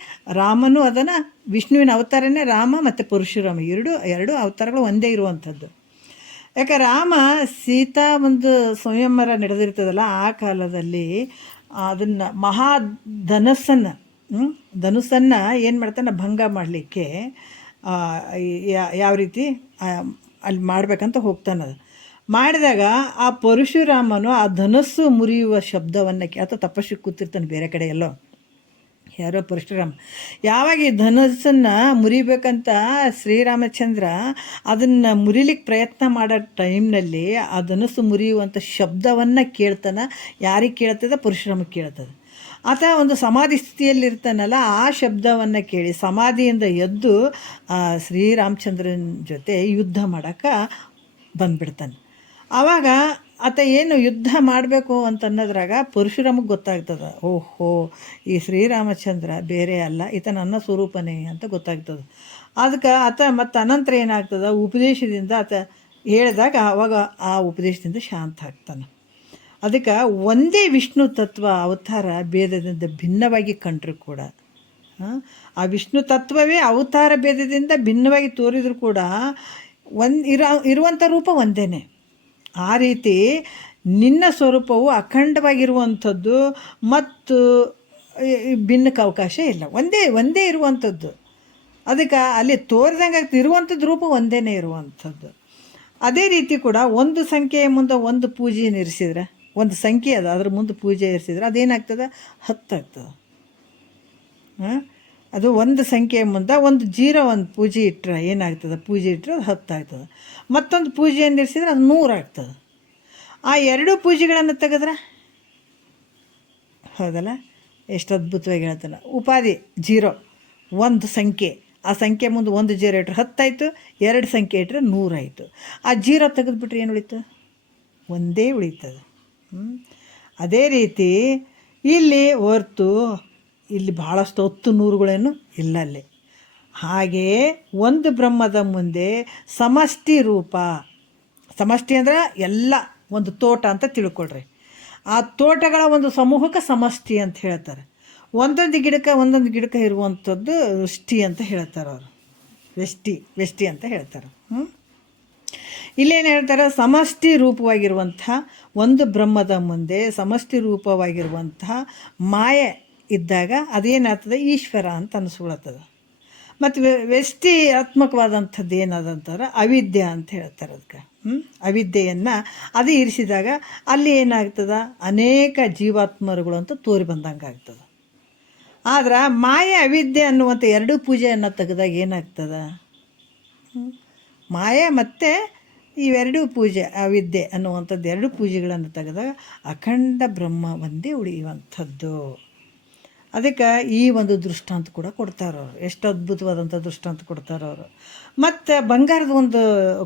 ರಾಮನು, ಅದನ್ನು ವಿಷ್ಣುವಿನ ಅವತಾರನೇ ರಾಮ ಮತ್ತು ಪರಶುರಾಮ ಎರಡು ಅವತಾರಗಳು ಒಂದೇ ಇರುವಂಥದ್ದು. ಯಾಕೆ ರಾಮ ಸೀತಾ ಒಂದು ಸಂಯಮರ ನಡೆದಿರ್ತದಲ್ಲ, ಆ ಕಾಲದಲ್ಲಿ ಅದನ್ನು ಧನುಸ್ಸನ್ನು ಏನು ಮಾಡ್ತಾನೆ ಭಂಗ ಮಾಡಲಿಕ್ಕೆ ಯಾವ ರೀತಿ ಅಲ್ಲಿ ಮಾಡಬೇಕಂತ ಹೋಗ್ತಾನದು. ಮಾಡಿದಾಗ ಆ ಪರಶುರಾಮನು ಆ ಧನಸ್ಸು ಮುರಿಯುವ ಶಬ್ದವನ್ನು ಅಥವಾ ತಪಸ್ಸಿಗೆ ಕೂತಿರ್ತಾನೆ ಬೇರೆ ಕಡೆ ಎಲ್ಲೋ, ಯಾರೋ ಪರಶುರಾಮ ಯಾವಾಗ ಈ ಧನಸ್ಸನ್ನು ಮುರಿಬೇಕಂತ ಶ್ರೀರಾಮಚಂದ್ರ ಅದನ್ನು ಮುರಿಲಿಕ್ಕೆ ಪ್ರಯತ್ನ ಮಾಡೋ ಟೈಮ್ನಲ್ಲಿ ಆ ಧನಸ್ಸು ಮುರಿಯುವಂಥ ಶಬ್ದವನ್ನು ಕೇಳ್ತಾನೆ. ಯಾರಿಗೆ ಕೇಳ್ತದೆ? ಪರಶುರಾಮಕ್ಕೆ ಕೇಳ್ತದೆ. ಆತ ಒಂದು ಸಮಾಧಿ ಸ್ಥಿತಿಯಲ್ಲಿರ್ತಾನಲ್ಲ, ಆ ಶಬ್ದವನ್ನು ಕೇಳಿ ಸಮಾಧಿಯಿಂದ ಎದ್ದು ಶ್ರೀರಾಮಚಂದ್ರನ ಜೊತೆ ಯುದ್ಧ ಮಾಡೋಕ್ಕೆ ಬಂದುಬಿಡ್ತಾನೆ. ಆವಾಗ ಆತ ಏನು ಯುದ್ಧ ಮಾಡಬೇಕು ಅಂತನ್ನೋದ್ರಾಗ ಪರಶುರಾಮಗೆ ಗೊತ್ತಾಗ್ತದೆ, ಓಹೋ ಈ ಶ್ರೀರಾಮಚಂದ್ರ ಬೇರೆ ಅಲ್ಲ, ಈತ ನನ್ನ ಸ್ವರೂಪನೇ ಅಂತ ಗೊತ್ತಾಗ್ತದೆ. ಅದಕ್ಕೆ ಆತ ಮತ್ತು ಅನಂತರ ಏನಾಗ್ತದೆ, ಉಪದೇಶದಿಂದ ಆತ ಹೇಳಿದಾಗ ಆವಾಗ ಆ ಉಪದೇಶದಿಂದ ಶಾಂತ ಆಗ್ತಾನೆ. ಅದಕ್ಕೆ ಒಂದೇ ವಿಷ್ಣು ತತ್ವ ಅವತಾರ ಭೇದದಿಂದ ಭಿನ್ನವಾಗಿ ಕಂಡ್ರೂ ಕೂಡ, ಆ ವಿಷ್ಣು ತತ್ವವೇ ಅವತಾರ ಭೇದದಿಂದ ಭಿನ್ನವಾಗಿ ತೋರಿದರೂ ಕೂಡ ಇರುವಂಥ ರೂಪ ಒಂದೇ. ಆ ರೀತಿ ನಿನ್ನ ಸ್ವರೂಪವು ಅಖಂಡವಾಗಿರುವಂಥದ್ದು ಮತ್ತು ಭಿನ್ನಕ್ಕೆ ಅವಕಾಶ ಇಲ್ಲ, ಒಂದೇ ಇರುವಂಥದ್ದು. ಅದಕ್ಕೆ ಅಲ್ಲಿ ತೋರಿದಂಗೆ ಇರುವಂಥದ್ದು ರೂಪ ಒಂದೇ ಇರುವಂಥದ್ದು. ಅದೇ ರೀತಿ ಕೂಡ ಒಂದು ಸಂಖ್ಯೆಯ ಮುಂದೆ ಒಂದು ಪೂಜೆಯನ್ನು ಇರಿಸಿದ್ರೆ, ಒಂದು ಸಂಖ್ಯೆ ಅದು ಅದ್ರ ಮುಂದೆ ಪೂಜೆ ಇರಿಸಿದ್ರೆ ಅದೇನಾಗ್ತದೆ? 10 ಆಗ್ತದೆ. ಅದು ಒಂದು ಸಂಖ್ಯೆಯ ಮುಂದೆ ಒಂದು ಪೂಜೆ ಇಟ್ಟರೆ ಏನಾಗ್ತದೆ? ಪೂಜೆ ಇಟ್ಟರೆ ಅದು 10 ಆಗ್ತದೆ. ಮತ್ತೊಂದು ಪೂಜೆಯನ್ನು ಇರಿಸಿದ್ರೆ ಅದು 100 ಆಗ್ತದೆ. ಆ 2 ಪೂಜೆಗಳನ್ನು ತೆಗೆದ್ರೆ ಹೌದಲ್ಲ, ಎಷ್ಟು ಅದ್ಭುತವಾಗಿ ಹೇಳ್ತಾನೆ. ಉಪಾಧಿ 0, ಒಂದು ಸಂಖ್ಯೆ, ಆ ಸಂಖ್ಯೆ ಮುಂದೆ ಒಂದು 0 ಇಟ್ಟರೆ 10 ಆಯಿತು, 2 ಸಂಖ್ಯೆ ಇಟ್ಟರೆ 100 ಆಯಿತು. ಆ 0 ತೆಗೆದುಬಿಟ್ರೆ ಏನು ಉಳಿತು? ಒಂದೇ ಉಳಿತದೆ. ಅದೇ ರೀತಿ ಇಲ್ಲಿ ಹೊರ್ತು ಇಲ್ಲಿ ಭಾಳಷ್ಟು 10 100ಗಳೇನು ಇಲ್ಲ ಅಲ್ಲಿ. ಹಾಗೆಯೇ ಒಂದು ಬ್ರಹ್ಮದ ಮುಂದೆ ಸಮಷ್ಟಿ ರೂಪ, ಸಮಷ್ಟಿ ಅಂದರೆ ಎಲ್ಲ ಒಂದು ತೋಟ ಅಂತ ತಿಳ್ಕೊಳ್ರಿ. ಆ ತೋಟಗಳ ಒಂದು ಸಮೂಹಕ್ಕೆ ಸಮಷ್ಟಿ ಅಂತ ಹೇಳ್ತಾರೆ. ಒಂದೊಂದು ಗಿಡಕ್ಕೆ ಇರುವಂಥದ್ದು ವ್ಯಷ್ಟಿ ಅಂತ ಹೇಳ್ತಾರೆ ಅವರು. ವ್ಯಷ್ಟಿ ಅಂತ ಹೇಳ್ತಾರೆ. ಇಲ್ಲೇನು ಹೇಳ್ತಾರೆ? ಸಮಷ್ಟಿ ರೂಪವಾಗಿರುವಂಥ ಒಂದು ಬ್ರಹ್ಮದ ಮುಂದೆ ಸಮಷ್ಟಿ ರೂಪವಾಗಿರುವಂತಹ ಮಾಯೆ ಇದ್ದಾಗ ಅದೇನಾಗ್ತದೆ? ಈಶ್ವರ ಅಂತ ಅನಿಸ್ಕೊಳತ್ತದ. ಮತ್ತು ವ್ಯಷ್ಟಿಯಾತ್ಮಕವಾದಂಥದ್ದು ಏನದಂತಾರೆ? ಅವಿದ್ಯೆ ಅಂತ ಹೇಳ್ತಾರೆ. ಅದಕ್ಕೆ ಅವಿದ್ಯೆಯನ್ನು ಅದು ಇರಿಸಿದಾಗ ಅಲ್ಲಿ ಏನಾಗ್ತದೆ? ಅನೇಕ ಜೀವಾತ್ಮರುಗಳು ಅಂತ ತೋರಿ ಬಂದಂಗೆ ಆಗ್ತದೆ. ಆದ್ರೆ ಮಾಯೆ ಅವಿದ್ಯೆ ಅನ್ನುವಂಥ 2 ಪೂಜೆಯನ್ನು ತೆಗೆದಾಗ ಏನಾಗ್ತದೆ? ಮಾಯೆ ಮತ್ತು ಇವೆರಡೂ ಪೂಜೆ, ಅವಿದ್ಯೆ ಅನ್ನುವಂಥದ್ದು 2 ಪೂಜೆಗಳನ್ನು ತೆಗೆದಾಗ ಅಖಂಡ ಬ್ರಹ್ಮ ಒಂದೇ ಉಳಿಯುವಂಥದ್ದು. ಅದಕ್ಕೆ ಈ ಒಂದು ದೃಷ್ಟಾಂತ ಕೂಡ ಕೊಡ್ತಾರವ್ರು. ಎಷ್ಟು ಅದ್ಭುತವಾದಂಥ ದೃಷ್ಟಾಂತ ಕೊಡ್ತಾರವರು. ಮತ್ತು ಬಂಗಾರದ ಒಂದು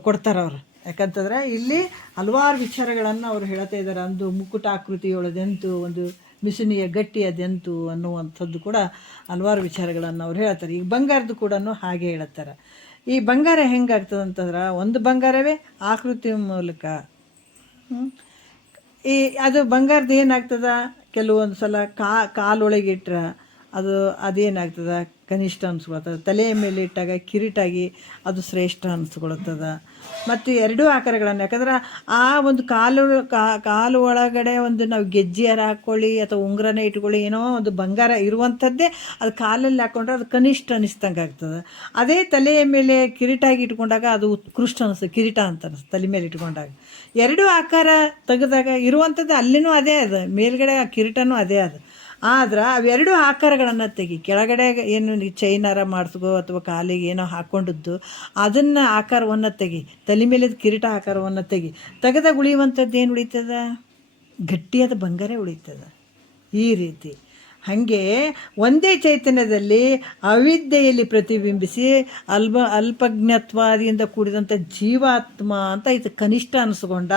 ಕೊಡ್ತಾರವ್ರು. ಯಾಕಂತಂದರೆ ಇಲ್ಲಿ ಹಲವಾರು ವಿಚಾರಗಳನ್ನು ಅವರು ಹೇಳ್ತಾ ಇದ್ದಾರೆ. ಅಂದು ಮುಕುಟಾಕೃತಿಯೊಳದೆಂತು, ಒಂದು ಮಿಸುನಿಯ ಗಟ್ಟಿಯದೆಂತು ಅನ್ನುವಂಥದ್ದು ಕೂಡ ಹಲವಾರು ವಿಚಾರಗಳನ್ನು ಅವ್ರು ಹೇಳ್ತಾರೆ. ಈಗ ಬಂಗಾರದ್ದು ಕೂಡ ಹಾಗೆ ಹೇಳ್ತಾರೆ. ಈ ಬಂಗಾರ ಹೆಂಗಾಗ್ತದೆ ಅಂತಂದ್ರೆ, ಒಂದು ಬಂಗಾರವೇ ಆಕೃತಿ ಮೂಲಕ ಅದು ಬಂಗಾರದ ಏನಾಗ್ತದೆ? ಕೆಲವೊಂದು ಸಲ ಕಾಲೊಳಗಿಟ್ರೆ ಅದೇನಾಗ್ತದೆ? ಕನಿಷ್ಠ ಅನಿಸ್ಕೊಳ್ತದೆ. ತಲೆಯ ಮೇಲೆ ಇಟ್ಟಾಗ ಕಿರೀಟಾಗಿ ಅದು ಶ್ರೇಷ್ಠ ಅನಿಸ್ಕೊಳ್ತದೆ. ಮತ್ತು 2 ಆಕಾರಗಳನ್ನು, ಯಾಕಂದ್ರೆ ಆ ಒಂದು ಕಾಲು ಒಳಗಡೆ ಒಂದು ನಾವು ಗೆಜ್ಜೆಯಾರ ಹಾಕ್ಕೊಳ್ಳಿ ಅಥವಾ ಉಂಗುರನೇ ಇಟ್ಕೊಳ್ಳಿ, ಏನೋ ಒಂದು ಬಂಗಾರ ಇರುವಂಥದ್ದೇ ಅದು ಕಾಲಲ್ಲಿ ಹಾಕ್ಕೊಂಡ್ರೆ ಅದು ಕನಿಷ್ಠ ಅನಿಸ್ದಂಗೆ ಆಗ್ತದೆ. ಅದೇ ತಲೆಯ ಮೇಲೆ ಕಿರೀಟಾಗಿ ಇಟ್ಕೊಂಡಾಗ ಅದು ಉತ್ಕೃಷ್ಟ ಅನಿಸ್ತದೆ, ಕಿರೀಟ ಅಂತ ಅನಿಸ್ತದೆ ತಲೆ ಮೇಲೆ ಇಟ್ಕೊಂಡಾಗ. 2 ಆಕಾರ ತೆಗೆದಾಗ ಇರುವಂಥದ್ದು ಅಲ್ಲಿನೂ ಅದೇ ಅದು, ಮೇಲ್ಗಡೆ ಆ ಕಿರೀಟನೂ ಅದೇ ಅದು. ಆದ್ರೆ ಅವೆರಡು ಆಕಾರಗಳನ್ನು ತೆಗಿ, ಕೆಳಗಡೆ ಏನು ಚೈನಾರ ಮಾಡಿಸ್ಕೋ ಅಥವಾ ಕಾಲಿಗೆ ಏನೋ ಹಾಕ್ಕೊಂಡಿದ್ದು ಅದನ್ನು ಆಕಾರವನ್ನು ತೆಗಿ, ತಲೆ ಮೇಲಿದ ಕಿರೀಟ ಆಕಾರವನ್ನು ತೆಗೆದಾಗ ಉಳಿಯುವಂಥದ್ದು ಏನು ಉಳಿತದ? ಗಟ್ಟಿಯಾದ ಬಂಗಾರ ಉಳಿತದ. ಈ ರೀತಿ ಹಾಗೆ ಒಂದೇ ಚೈತನ್ಯದಲ್ಲಿ ಅವಿದ್ಯೆಯಲ್ಲಿ ಪ್ರತಿಬಿಂಬಿಸಿ ಅಲ್ಪಜ್ಞತ್ವಾದಿಯಿಂದ ಕೂಡಿದಂಥ ಜೀವಾತ್ಮ ಅಂತ ಇದು ಕನಿಷ್ಠ ಅನಿಸ್ಕೊಂಡ,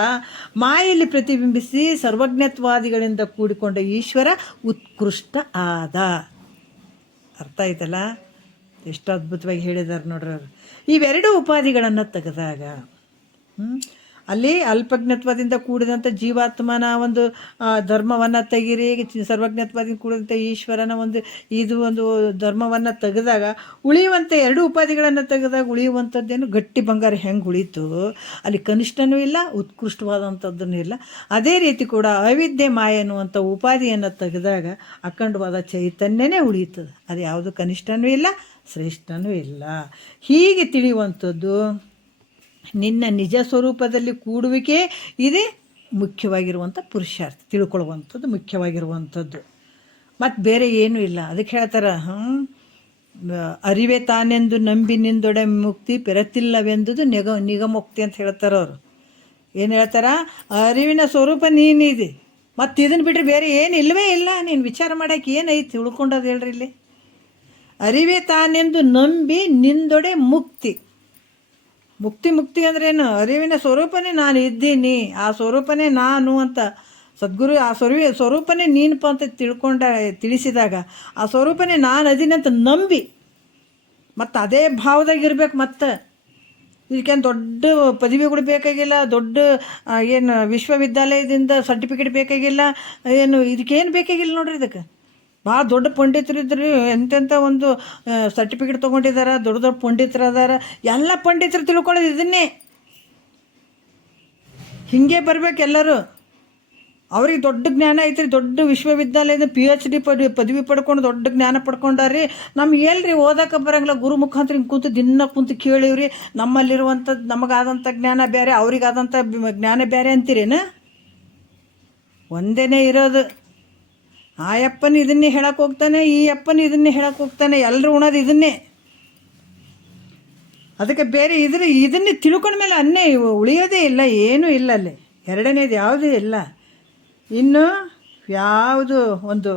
ಮಾಯಲ್ಲಿ ಪ್ರತಿಬಿಂಬಿಸಿ ಸರ್ವಜ್ಞತ್ವಾದಿಗಳಿಂದ ಕೂಡಿಕೊಂಡ ಈಶ್ವರ ಉತ್ಕೃಷ್ಟ ಆದ. ಅರ್ಥ ಆಯ್ತಲ್ಲ? ಎಷ್ಟು ಅದ್ಭುತವಾಗಿ ಹೇಳಿದ್ದಾರೆ ನೋಡ್ರಿ ಅವರು. ಇವೆರಡು ಉಪಾಧಿಗಳನ್ನು ತೆಗೆದಾಗ ಅಲ್ಲಿ ಅಲ್ಪಜ್ಞತ್ವದಿಂದ ಕೂಡಿದಂಥ ಜೀವಾತ್ಮನ ಒಂದು ಧರ್ಮವನ್ನು ತೆಗಿರಿ, ಸರ್ವಜ್ಞತ್ವದಿಂದ ಕೂಡಿದಂಥ ಈಶ್ವರನ ಒಂದು ಧರ್ಮವನ್ನು ತೆಗೆದಾಗ ಉಳಿಯುವಂಥ ಎರಡು ಉಪಾಧಿಗಳನ್ನು ತೆಗೆದಾಗ ಉಳಿಯುವಂಥದ್ದೇನು ಗಟ್ಟಿ ಬಂಗಾರ ಹೆಂಗೆ ಉಳೀತು, ಅಲ್ಲಿ ಕನಿಷ್ಠನೂ ಇಲ್ಲ ಉತ್ಕೃಷ್ಟವಾದಂಥದ್ದೂ ಇಲ್ಲ. ಅದೇ ರೀತಿ ಕೂಡ ಅವಿದ್ಯೆ ಮಾಯ ಅನ್ನುವಂಥ ಉಪಾಧಿಯನ್ನು ತೆಗೆದಾಗ ಅಖಂಡವಾದ ಚೈತನ್ಯನೇ ಉಳಿಯುತ್ತದೆ. ಅದು ಯಾವುದು ಕನಿಷ್ಠನೂ ಇಲ್ಲ ಶ್ರೇಷ್ಠನೂ ಇಲ್ಲ. ಹೀಗೆ ತಿಳಿಯುವಂಥದ್ದು ನಿನ್ನ ನಿಜ ಸ್ವರೂಪದಲ್ಲಿ ಕೂಡುವಿಕೆ ಇದೇ ಮುಖ್ಯವಾಗಿರುವಂಥ ಪುರುಷಾರ್ಥ, ತಿಳ್ಕೊಳ್ಳುವಂಥದ್ದು ಮುಖ್ಯವಾಗಿರುವಂಥದ್ದು. ಮತ್ತು ಬೇರೆ ಏನೂ ಇಲ್ಲ. ಅದಕ್ಕೆ ಹೇಳ್ತಾರೆ ಅರಿವೆ ತಾನೆಂದು ನಂಬಿ ನಿಂದೊಡೆ ಮುಕ್ತಿ ಪೆರತಿಲ್ಲವೆಂದುದು ನಿಗಮುಕ್ತಿ ಅಂತ ಹೇಳ್ತಾರೆ ಅವರು. ಏನು ಹೇಳ್ತಾರ? ಅರಿವಿನ ಸ್ವರೂಪ ನೀನಿದೆ, ಮತ್ತು ಇದನ್ನು ಬಿಟ್ಟರೆ ಬೇರೆ ಏನು ಇಲ್ಲವೇ ಇಲ್ಲ. ನೀನು ವಿಚಾರ ಮಾಡೋಕೆ ಏನೈತಿ ತಿಳ್ಕೊಂಡದ್ದು ಹೇಳ್ರಿ ಇಲ್ಲಿ. ಅರಿವೆ ತಾನೆಂದು ನಂಬಿ ನಿಂದೊಡೆ ಮುಕ್ತಿ. ಮುಕ್ತಿ ಅಂದ್ರೇನು? ಅರಿವಿನ ಸ್ವರೂಪನೇ ನಾನು ಇದ್ದೀನಿ, ಆ ಸ್ವರೂಪನೇ ನಾನು ಅಂತ ಸದ್ಗುರು ಆ ಸ್ವರೂಪನೇ ನೀನಪ್ಪ ಅಂತ ತಿಳಿಸಿದಾಗ ಆ ಸ್ವರೂಪನೇ ನಾನು ಅದೀನಿ ಅಂತ ನಂಬಿ ಮತ್ತು ಅದೇ ಭಾವದಾಗಿರ್ಬೇಕು. ಮತ್ತು ಇದಕ್ಕೇನು ದೊಡ್ಡ ಪದವಿಗಳು ಬೇಕಾಗಿಲ್ಲ, ದೊಡ್ಡ ಏನು ವಿಶ್ವವಿದ್ಯಾಲಯದಿಂದ ಸರ್ಟಿಫಿಕೇಟ್ ಬೇಕಾಗಿಲ್ಲ, ಏನು ಇದಕ್ಕೇನು ಬೇಕಾಗಿಲ್ಲ ನೋಡ್ರಿ. ಇದಕ್ಕೆ ಭಾಳ ದೊಡ್ಡ ಪಂಡಿತರು ಇದ್ದರು, ಎಂತೆಂಥ ಒಂದು ಸರ್ಟಿಫಿಕೇಟ್ ತೊಗೊಂಡಿದ್ದಾರೆ, ದೊಡ್ಡ ದೊಡ್ಡ ಪಂಡಿತರು ಅದಾರ. ಎಲ್ಲ ಪಂಡಿತರು ತಿಳ್ಕೊಳ್ಳೋದು ಇದನ್ನೇ. ಹೀಗೆ ಬರ್ಬೇಕು ಎಲ್ಲರೂ. ಅವ್ರಿಗೆ ದೊಡ್ಡ ಜ್ಞಾನ ಐತ್ರಿ, ದೊಡ್ಡ ವಿಶ್ವವಿದ್ಯಾಲಯದ PhD ಪದವಿ ಪಡ್ಕೊಂಡು ದೊಡ್ಡ ಜ್ಞಾನ ಪಡ್ಕೊಂಡಾರ್ರಿ. ನಮ್ಗೆ ಎಲ್ರಿ ಓದಕ್ಕೆ ಬರೋಂಗಿಲ್ಲ. ಗುರು ಮುಖಾಂತರ ಹಿಂಗೆ ಕುಂತು ದಿನ ಕುಂತು ಕೇಳಿವ್ರಿ. ನಮ್ಮಲ್ಲಿರುವಂಥದ್ದು ನಮಗಾದಂಥ ಜ್ಞಾನ ಬೇರೆ, ಅವ್ರಿಗಾದಂಥ ಜ್ಞಾನ ಬೇರೆ ಅಂತೀರೇನು? ಒಂದೇ ಇರೋದು. ಆ ಅಪ್ಪನ ಇದನ್ನೇ ಹೇಳಕ್ಕೆ ಹೋಗ್ತಾನೆ, ಈ ಅಪ್ಪನ ಇದನ್ನೇ ಹೇಳಕ್ಕೆ ಹೋಗ್ತಾನೆ. ಎಲ್ಲರೂ ಉಣೋದು ಇದನ್ನೇ. ಅದಕ್ಕೆ ಬೇರೆ ಇದನ್ನೇ ತಿಳ್ಕೊಂಡ ಮೇಲೆ ಅನ್ನೇ ಉಳಿಯೋದೇ ಇಲ್ಲ, ಏನೂ ಇಲ್ಲ ಅಲ್ಲಿ. ಎರಡನೇದು ಯಾವುದೂ ಇಲ್ಲ. ಇನ್ನು ಯಾವುದು ಒಂದು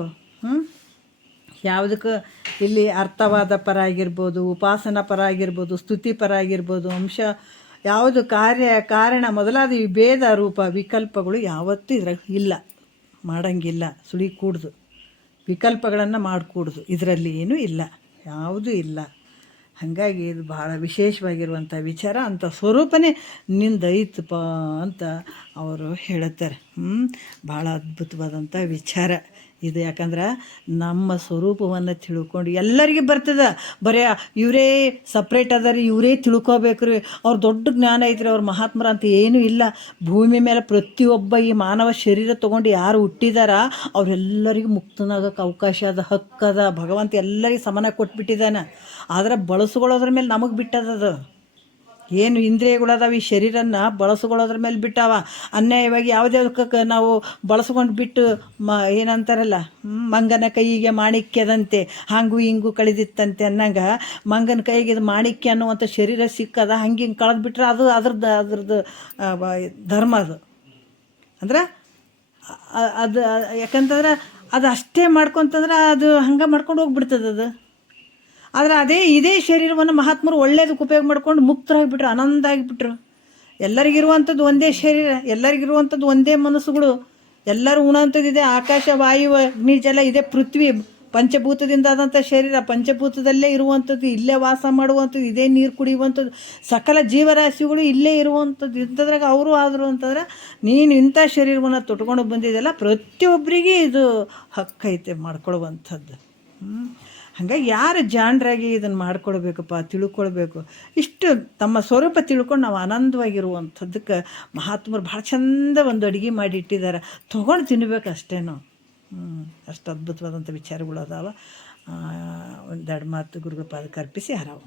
ಯಾವುದಕ್ಕೂ ಇಲ್ಲಿ ಅರ್ಥವಾದ ಪರ ಆಗಿರ್ಬೋದು, ಉಪಾಸನಾ ಪರ ಆಗಿರ್ಬೋದು, ಸ್ತುತಿ ಪರ ಆಗಿರ್ಬೋದು, ಅಂಶ ಯಾವುದು ಕಾರಣ ಮೊದಲಾದ ಈ ಭೇದ ರೂಪ ವಿಕಲ್ಪಗಳು ಯಾವತ್ತೂ ಇದ್ರಾಗ ಇಲ್ಲ, ಮಾಡೋಂಗಿಲ್ಲ. ಸುಳಿ ಕೂಡ್ದು ವಿಕಲ್ಪಗಳನ್ನು ಮಾಡಿಕೂಡ್ದು, ಇದರಲ್ಲಿ ಏನೂ ಇಲ್ಲ, ಯಾವುದೂ ಇಲ್ಲ. ಹಾಗಾಗಿ ಇದು ಭಾಳ ವಿಶೇಷವಾಗಿರುವಂಥ ವಿಚಾರ. ಅಂಥ ಸ್ವರೂಪನೇ ನಿಂದೈತಪ್ಪ ಅಂತ ಅವರು ಹೇಳುತ್ತಾರೆ. ಭಾಳ ಅದ್ಭುತವಾದಂಥ ವಿಚಾರ ಇದು. ಯಾಕಂದ್ರೆ ನಮ್ಮ ಸ್ವರೂಪವನ್ನು ತಿಳ್ಕೊಂಡು ಎಲ್ಲರಿಗೂ ಬರ್ತದೆ. ಬರೀ ಇವರೇ ಸಪ್ರೇಟ್ ಅದಾರಿ, ಇವರೇ ತಿಳ್ಕೊಬೇಕ್ರಿ, ಅವ್ರು ದೊಡ್ಡ ಜ್ಞಾನ ಐತ್ರಿ, ಅವ್ರು ಮಹಾತ್ಮರ ಅಂತ ಏನೂ ಇಲ್ಲ. ಭೂಮಿ ಮೇಲೆ ಪ್ರತಿಯೊಬ್ಬ ಈ ಮಾನವ ಶರೀರ ತೊಗೊಂಡು ಯಾರು ಹುಟ್ಟಿದಾರ ಅವರೆಲ್ಲರಿಗೂ ಮುಕ್ತನಾಗಕ್ಕೆ ಅವಕಾಶ ಅದ, ಹಕ್ಕದ. ಭಗವಂತ ಎಲ್ಲರಿಗೂ ಸಮಾನ ಕೊಟ್ಬಿಟ್ಟಿದ್ದಾನೆ. ಆದರೆ ಬಳಸ್ಕೊಳ್ಳೋದ್ರ ಮೇಲೆ ನಮಗೆ ಬಿಟ್ಟದದು. ಏನು ಇಂದ್ರಿಯಗಳದಾವ ಈ ಶರೀರನ ಬಳಸ್ಕೊಳ್ಳೋದ್ರ ಮೇಲೆ ಬಿಟ್ಟಾವ. ಅನ್ಯಾಯವಾಗಿ ಯಾವುದೇ ನಾವು ಬಳಸ್ಕೊಂಡು ಬಿಟ್ಟು ಏನಂತಾರಲ್ಲ, ಮಂಗನ ಕೈಗೆ ಮಾಣಿಕ್ಯದಂತೆ ಹಂಗೂ ಹಿಂಗೂ ಕಳೆದಿತ್ತಂತೆ ಅನ್ನಂಗೆ, ಮಂಗನ ಕೈಗೆ ಇದು ಮಾಣಿಕ್ಯ ಅನ್ನುವಂಥ ಶರೀರ ಸಿಕ್ಕದ, ಹಂಗೆ ಹಿಂಗೆ ಕಳೆದ್ಬಿಟ್ರೆ ಅದು ಅದ್ರದ್ದು ಧರ್ಮ. ಅದು ಅಂದ್ರೆ ಅದು ಯಾಕಂತಂದ್ರೆ ಅದು ಅಷ್ಟೇ ಮಾಡ್ಕೊತಂದ್ರೆ ಅದು ಹಂಗೆ ಮಾಡ್ಕೊಂಡು ಹೋಗ್ಬಿಡ್ತದೆ ಅದು. ಆದರೆ ಇದೇ ಶರೀರವನ್ನು ಮಹಾತ್ಮರು ಒಳ್ಳೇದಕ್ಕೆ ಉಪಯೋಗ ಮಾಡ್ಕೊಂಡು ಮುಕ್ತರಾಗಿಬಿಟ್ರು, ಆನಂದ ಆಗಿಬಿಟ್ರು. ಎಲ್ಲರಿಗಿರುವಂಥದ್ದು ಒಂದೇ ಶರೀರ, ಎಲ್ಲರಿಗಿರುವಂಥದ್ದು ಒಂದೇ ಮನಸ್ಸುಗಳು, ಎಲ್ಲರೂ ಉಣೋಂಥದ್ದು ಇದೆ. ಆಕಾಶ, ವಾಯು, ಅಗ್ನಿ, ಜಲ ಇದೆ. ಪೃಥ್ವಿ ಪಂಚಭೂತದಿಂದ ಆದಂಥ ಶರೀರ, ಪಂಚಭೂತದಲ್ಲೇ ಇರುವಂಥದ್ದು, ಇಲ್ಲೇ ವಾಸ ಮಾಡುವಂಥದ್ದು, ಇದೇ ನೀರು ಕುಡಿಯುವಂಥದ್ದು, ಸಕಲ ಜೀವರಾಶಿಗಳು ಇಲ್ಲೇ ಇರುವಂಥದ್ದು. ಇಂಥದ್ರಾಗ ಅವರು ಆದರು ಅಂತಂದ್ರೆ ನೀನು ಇಂಥ ಶರೀರವನ್ನು ತೊಟ್ಕೊಂಡು ಬಂದಿದ್ದೆಲ್ಲ ಪ್ರತಿಯೊಬ್ಬರಿಗೆ ಇದು ಹಕ್ಕೈತೆ ಮಾಡ್ಕೊಳ್ಳುವಂಥದ್ದು. ಹಾಗಾಗಿ ಯಾರು ಜಾಣರಾಗಿ ಇದನ್ನು ಮಾಡ್ಕೊಳ್ಬೇಕಪ್ಪ, ತಿಳ್ಕೊಳ್ಬೇಕು. ಇಷ್ಟು ತಮ್ಮ ಸ್ವರೂಪ ತಿಳ್ಕೊಂಡು ನಾವು ಆನಂದವಾಗಿರುವಂಥದ್ದಕ್ಕೆ ಮಹಾತ್ಮರು ಭಾಳ ಚಂದ ಒಂದು ಅಡುಗೆ ಮಾಡಿ ಇಟ್ಟಿದ್ದಾರೆ, ತೊಗೊಂಡು ತಿನ್ನಬೇಕು ಅಷ್ಟೇನು. ಅಷ್ಟು ಅದ್ಭುತವಾದಂಥ ವಿಚಾರಗಳು ಅದಾವ. ಒಂದೆರಡು ಮಾತು ಗುರುಗಳ ಪಾದಕ್ಕೆ ಅರ್ಪಿಸಿ ಹರವು.